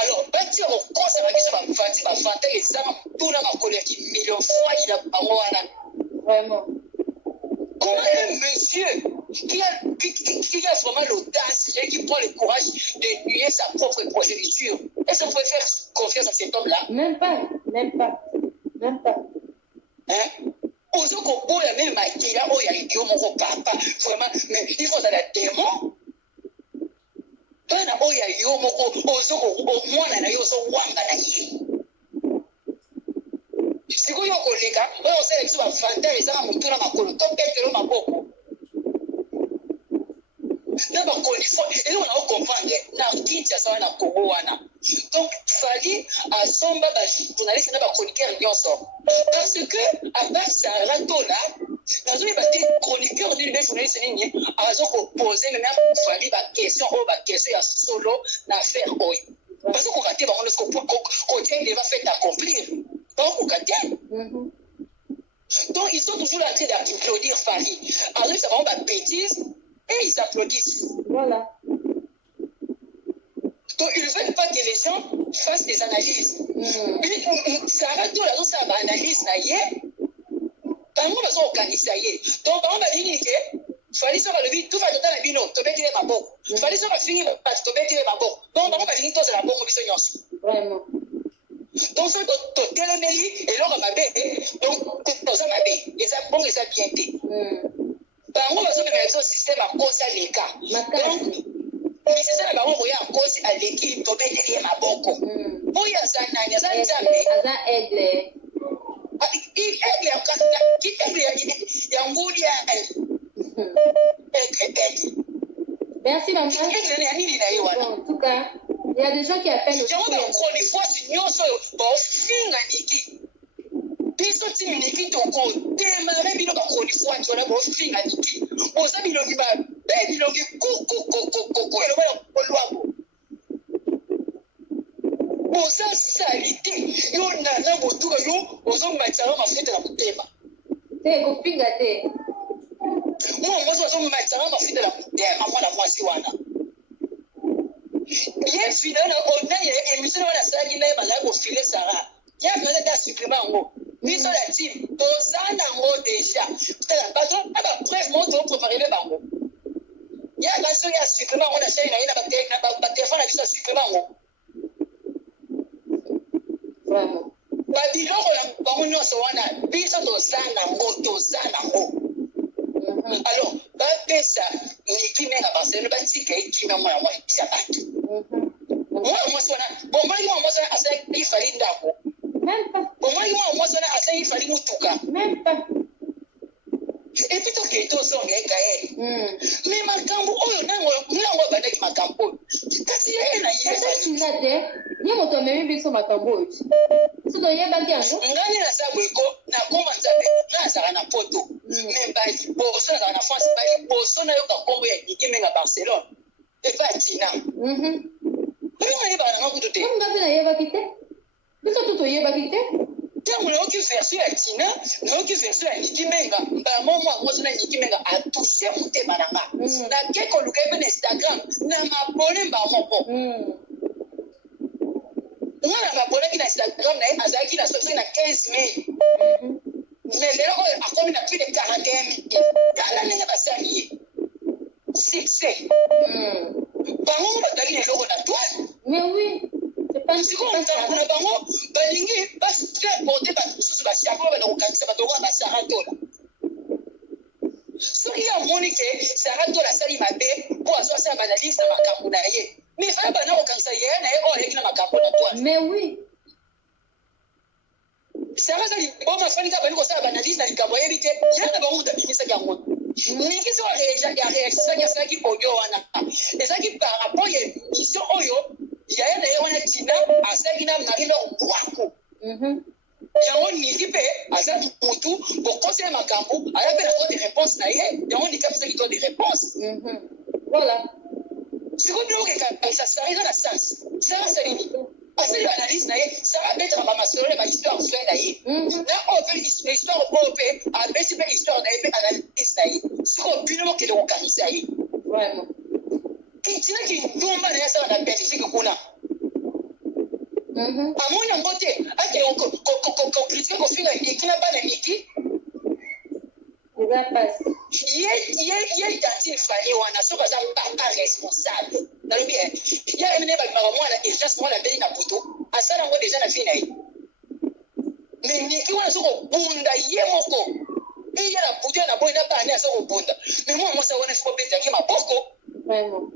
Alors, bâtir au corps, ça va dire ma fantaisie, les hommes, tout le monde colère qui million fois, il a pas. Vraiment. Comment un monsieur qui a vraiment l'audace et qui prend le courage de nier sa propre progéniture, est-ce qu'on peut faire confiance à cet homme-là? Même pas. Hein? Aux autres, il y a même Maïkila, il y a idiot, mon papa, vraiment, mais il faut aller démon. Bana oya yo moko ozoko omwana na yo so wanga na ye. Siko yo koleka, oyo selection ba fanta ezaka mutuna makolo to petero maboko. Na ba konifo, et on a comprendre na kintia ça na Congo wana. Donc, fallait à son journaliste et chroniqueur parce que, à part ça, là, dans une chroniqueur d'une journaliste, ils ont posé une question à solo l'affaire. Parce qu'on a dit qu'on va faire accomplir. Donc, ils sont toujours en train d'applaudir Farid. Alors, ça va bêtise et ils applaudissent. Voilà. Donc, ils ne veulent pas que les gens fassent des analyses. Ça va tout là, ça va analyse. Par exemple, on va organiser. Donc, on va dire que Farid sera le vide, tout va dans la bino, tu vas dire ma bonne. Farid sera fini, tu vas dire ma bonne. Donc, on va dire que c'est la bonne, vraiment. Donc, ça doit télémélie et là, on va donc, ça va bien. Et ça, bon, et ça bien dit. Par exemple, on va mettre un système à cause à l'écart. Donc, mais c'est ça, on va à cause à l'équipe, tu vas dire ma bonne. Bon, il y a ça, il y a ça, il y a ça. Aigle. Merci, maman. En tout cas, il y a des gens qui appellent aussi. Alors, ça, qui mène à Barcelone, qui mène à moi, ça va. Moi, bon, moi, ça, il fallait d'accord. Même pas. Bon, moi, ça, il fallait moutuka. Même pas. Et puis, tout est aussi en gagne. Mais ma cambo, oh, non, ma cambo. Kasi, il y a mon tour, mais il ma cambo. C'est dans les bagages. Ngani na sabweko na koma nzabe na zara na poto. Mais basi, boso na na France, basi boso na yoka kombo ya Nikime na Barcelone. Et pas Tina. Comment est ba na kutote? Comment ngabela yeba kite? Biso tuto yeba kite? Tangu na oki version ya Tina, na oki version ya Nikime nga. Ba momo na Nikime nga a touché mutema na nga. Na keko luka ebe na Instagram na mabone ba moko. On a abonné qui Instagram, qui a sorti 15 000. Mais là, on a plus de 41 000. L'année va s'allier. Succès. Par contre, on va gagner les logos à toi. Mais oui. C'est pas si on a un bango, balingi, pas très porté par tout ce qui va s'y ce qui a moniqué, ça a la salle m'a pour asseoir sa analyse dans ma camounaye. Mais il faut pas nous quand ça y est, mais oui. Ça va, ça dit, bon, ma famille a ça analyse dans les camoyens, il y a un bon de ça qui a monté. Mais qui sont réagis, ça qui pour et ça qui par rapport à une mission Oyo, il y a un tina à ça qui n'a pas eu yango nizipe aza mutu bokosela makambo ayapela ko des réponses na ye yango ndikapesa kito des réponses voilà sikobi ça ça eza na sens ça salini asali analyse na ye ça va mettre ma masolo na histoire soit na ye na ope histoire ope abesi pe histoire na ye pe analyse na ye siko bino ke le kanisa ye vraiment kitina ki ndumba na yasa na Belgique kuna amona ngote ake ko critique ko finga Niki na bana Niki va passer ye tantine fali wana so baza papa responsable na lobi ya emene ba mwana urgence mwana beli na buto asala ngo déjà na fina yi mais Niki wana so ko bunda ye moko e ya na buto na boy na bana ya so ko bunda mais moi ça wana so beta ki maboko vraiment.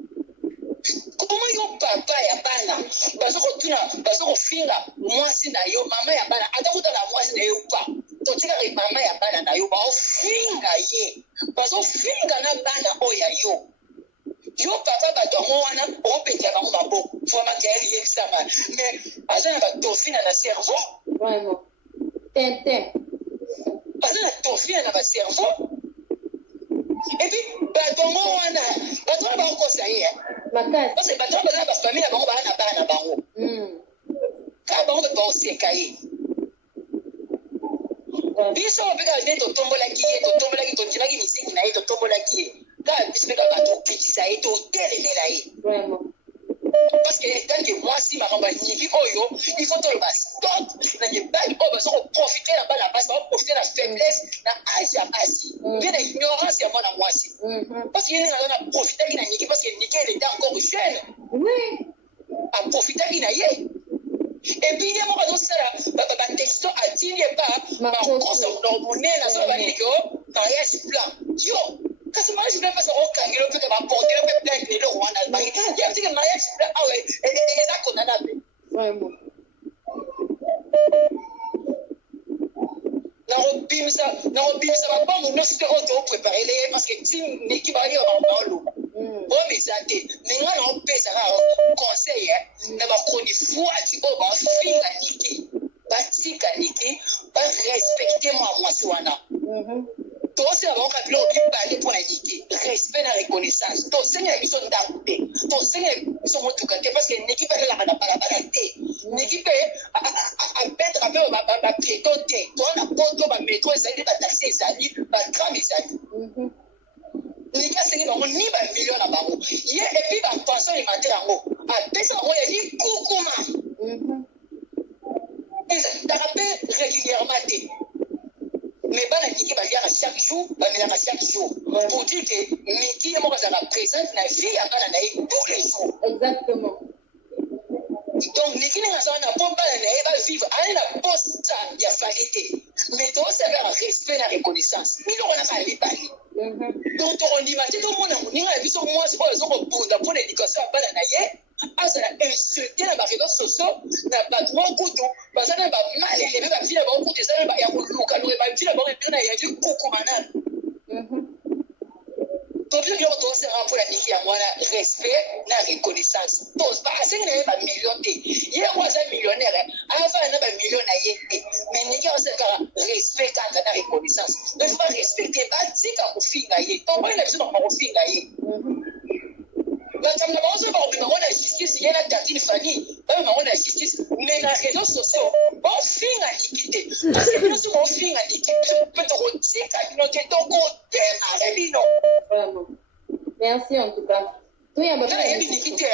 Comment yo papa ya bana bazo ko finga mwasi na yo mama ya bana atakuta na mwasi na yo pa to tika ke mama ya bana na yo ba finga ye bazo finga na bana oya yo Yo papa batongo wana on peut dire bango babo vraiment qu'elle y est ça mais azana ba tofina na cerveau vraiment tem azana tofina na ba cerveau et puis batongo wana batongo ba ko ça y est makasi parce que batongo bazana ba famille bango bana bango ka bango ba se kai biso beka de to tombola ki to tinaki misiki na to tombola ki ka biso beka ba to pikisa to telemela yi vraiment parce que tant que moi si ma ramba niki oyo il faut tout le stop na ye bag o ba so profiter la balle passe pas profiter la faiblesse na âge à basi bien la ignorance ya mwana mwasi parce que yena na profiter ki na niki parce que niki elle était encore jeune oui a profiter ki na ye et puis il y a moi ça ba texto a dit pas ma grosse hormonale na ça va dire que mariage plan yo kasi mariage plan parce que on peut pas porter le plan que le Rwanda il y a dit que mariage plan ah ouais et ça qu'on a là vraiment na robimisa ba bango no site auto préparer les parce que si l'équipe va dire en l'eau bon mais ça te mais nga na pesa ka conseil na ba koni fuati o ba finga niki ba tika niki ba respecter moi wana to se ba ka bilo ki ba le pour niki respect na reconnaissance to senya biso ndakute to senya biso motuka te parce que niki ba la na bala te niki pe a mettre un peu ba piéton te to na poto ba métro ezali ba taxi ezali ba tram ezali niki asengi bango ni ba million na bango ye et puis ba pension alimentaire yango apesa bango ya li kukuma ça rappelle régulièrement te mais bana niki baliaka chaque jour bamelaka chaque jour pour dire que niki ye moko azalaka présente na vie ya bana na ye tous les jours exactement donc niki ndenge aza wana mpo bana na ye bavivre ale na posa ya fali te mais toosevera respect na reconnaissance biloko naka ya mibale donc tokondima te tomona moninga na biso mwasi oyo azokobunda mpo na éducation ya bana na ye azala insulte na baréseaux sociaux na bato mokutu baza na bamalele mpe bavi na bango kutu eza ya kolukaluka bavi na bango na yali kukuma nano tobiso biloko tosera mpo na niki yango wana respect na reconnaissance asengi na ye bamillion te ye yango aza millionnaire avana na bamillion na ye te mais niki aosala kaka respect kaka na reconnaissance donc ba respecte batika kofinga ye tomoni na biso bakoma kofinga ye bakambi na bango so bakobima ngo na justice ye na tartine fani babe bango na justice mais na réseaux sociaux baofinga niki te parce que bino so baofinga niki mpe tokotika bino te tokotemare bino merci en tout cas nayebi niki te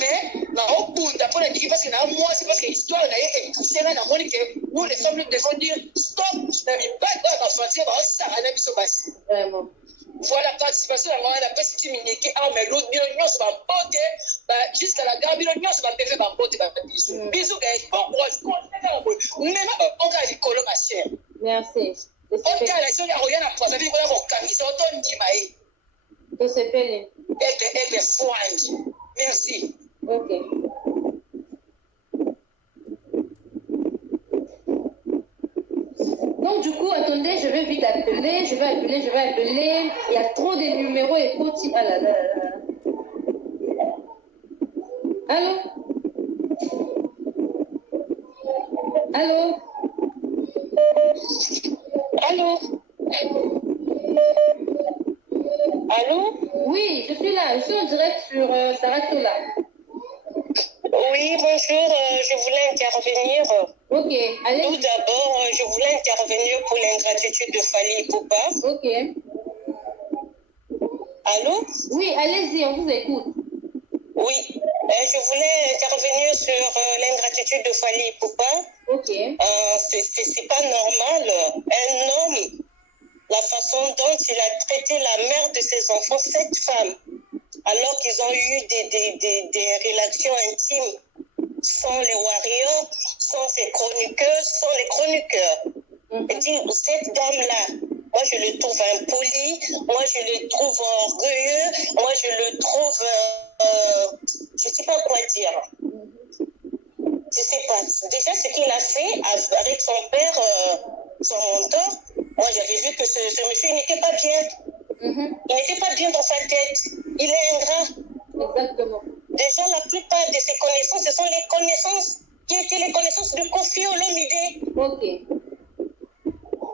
mais naobunda mpo na niki parce que na mwasi parce que histoire na ye etouchenga namoni ke nous les femmes nous devons dire stop na mibali oyo bafansie baosaka na biso basi voilà participation yango wana apesi ti mineke awa mais l'autre bino nyonso bambote jusqu'à la gare bino nyonso bapepe bambote babisu bisu mema onga likolo ma chère merci otala soki akoya na poisa bini koya kokangisa otondima ye tosepeli ete fwangi merci ok donc du coup attendez je vais vite appeler je vais appeler il y a trop de numéros et continue ah là là là allô allô allô allô oui je suis là je suis en direct sur Saratola. Oui, bonjour, je voulais intervenir. Ok, allez. Tout d'abord, je voulais intervenir pour l'ingratitude de Fally Ipupa. Ok. Allô? Oui, allez-y, on vous écoute. Oui, je voulais intervenir sur l'ingratitude de Fally Ipupa. Ok. C'est pas normal. Un homme, la façon dont il a traité la mère de ses enfants, cette femme, alors qu'ils ont eu des relations intimes, sont les warriors, sont ces chroniqueurs, sont les chroniqueurs. Et dit, cette dame-là, moi je le trouve impoli, moi je le trouve orgueilleux, moi je le trouve, je ne sais pas quoi dire. Je ne sais pas. Déjà ce qu'il a fait avec son père, son mentor, moi j'avais vu que ce monsieur n'était pas bien. Il n'était pas bien dans sa tête. Il est ingrat. Exactement. Déjà, la plupart de ces connaissances, ce sont les connaissances qui étaient les connaissances de Kofi Olomide. Ok.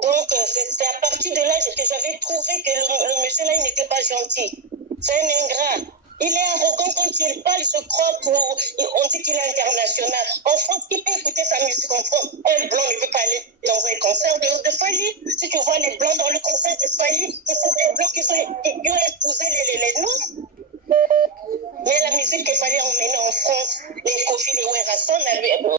Donc, c'est à partir de là que j'avais trouvé que le monsieur là, il n'était pas gentil. C'est un ingrat. Il est arrogant quand il parle, il se croit on dit qu'il est international. En France, qui peut écouter sa musique en France? Un blanc ne peut pas aller dans un concert de Fali. Si tu vois les blancs dans le concert de Fali, ce sont des blancs qui ont épousé les noirs. Mais la musique qu'il fallait emmener en France, les Kofi, les Werason,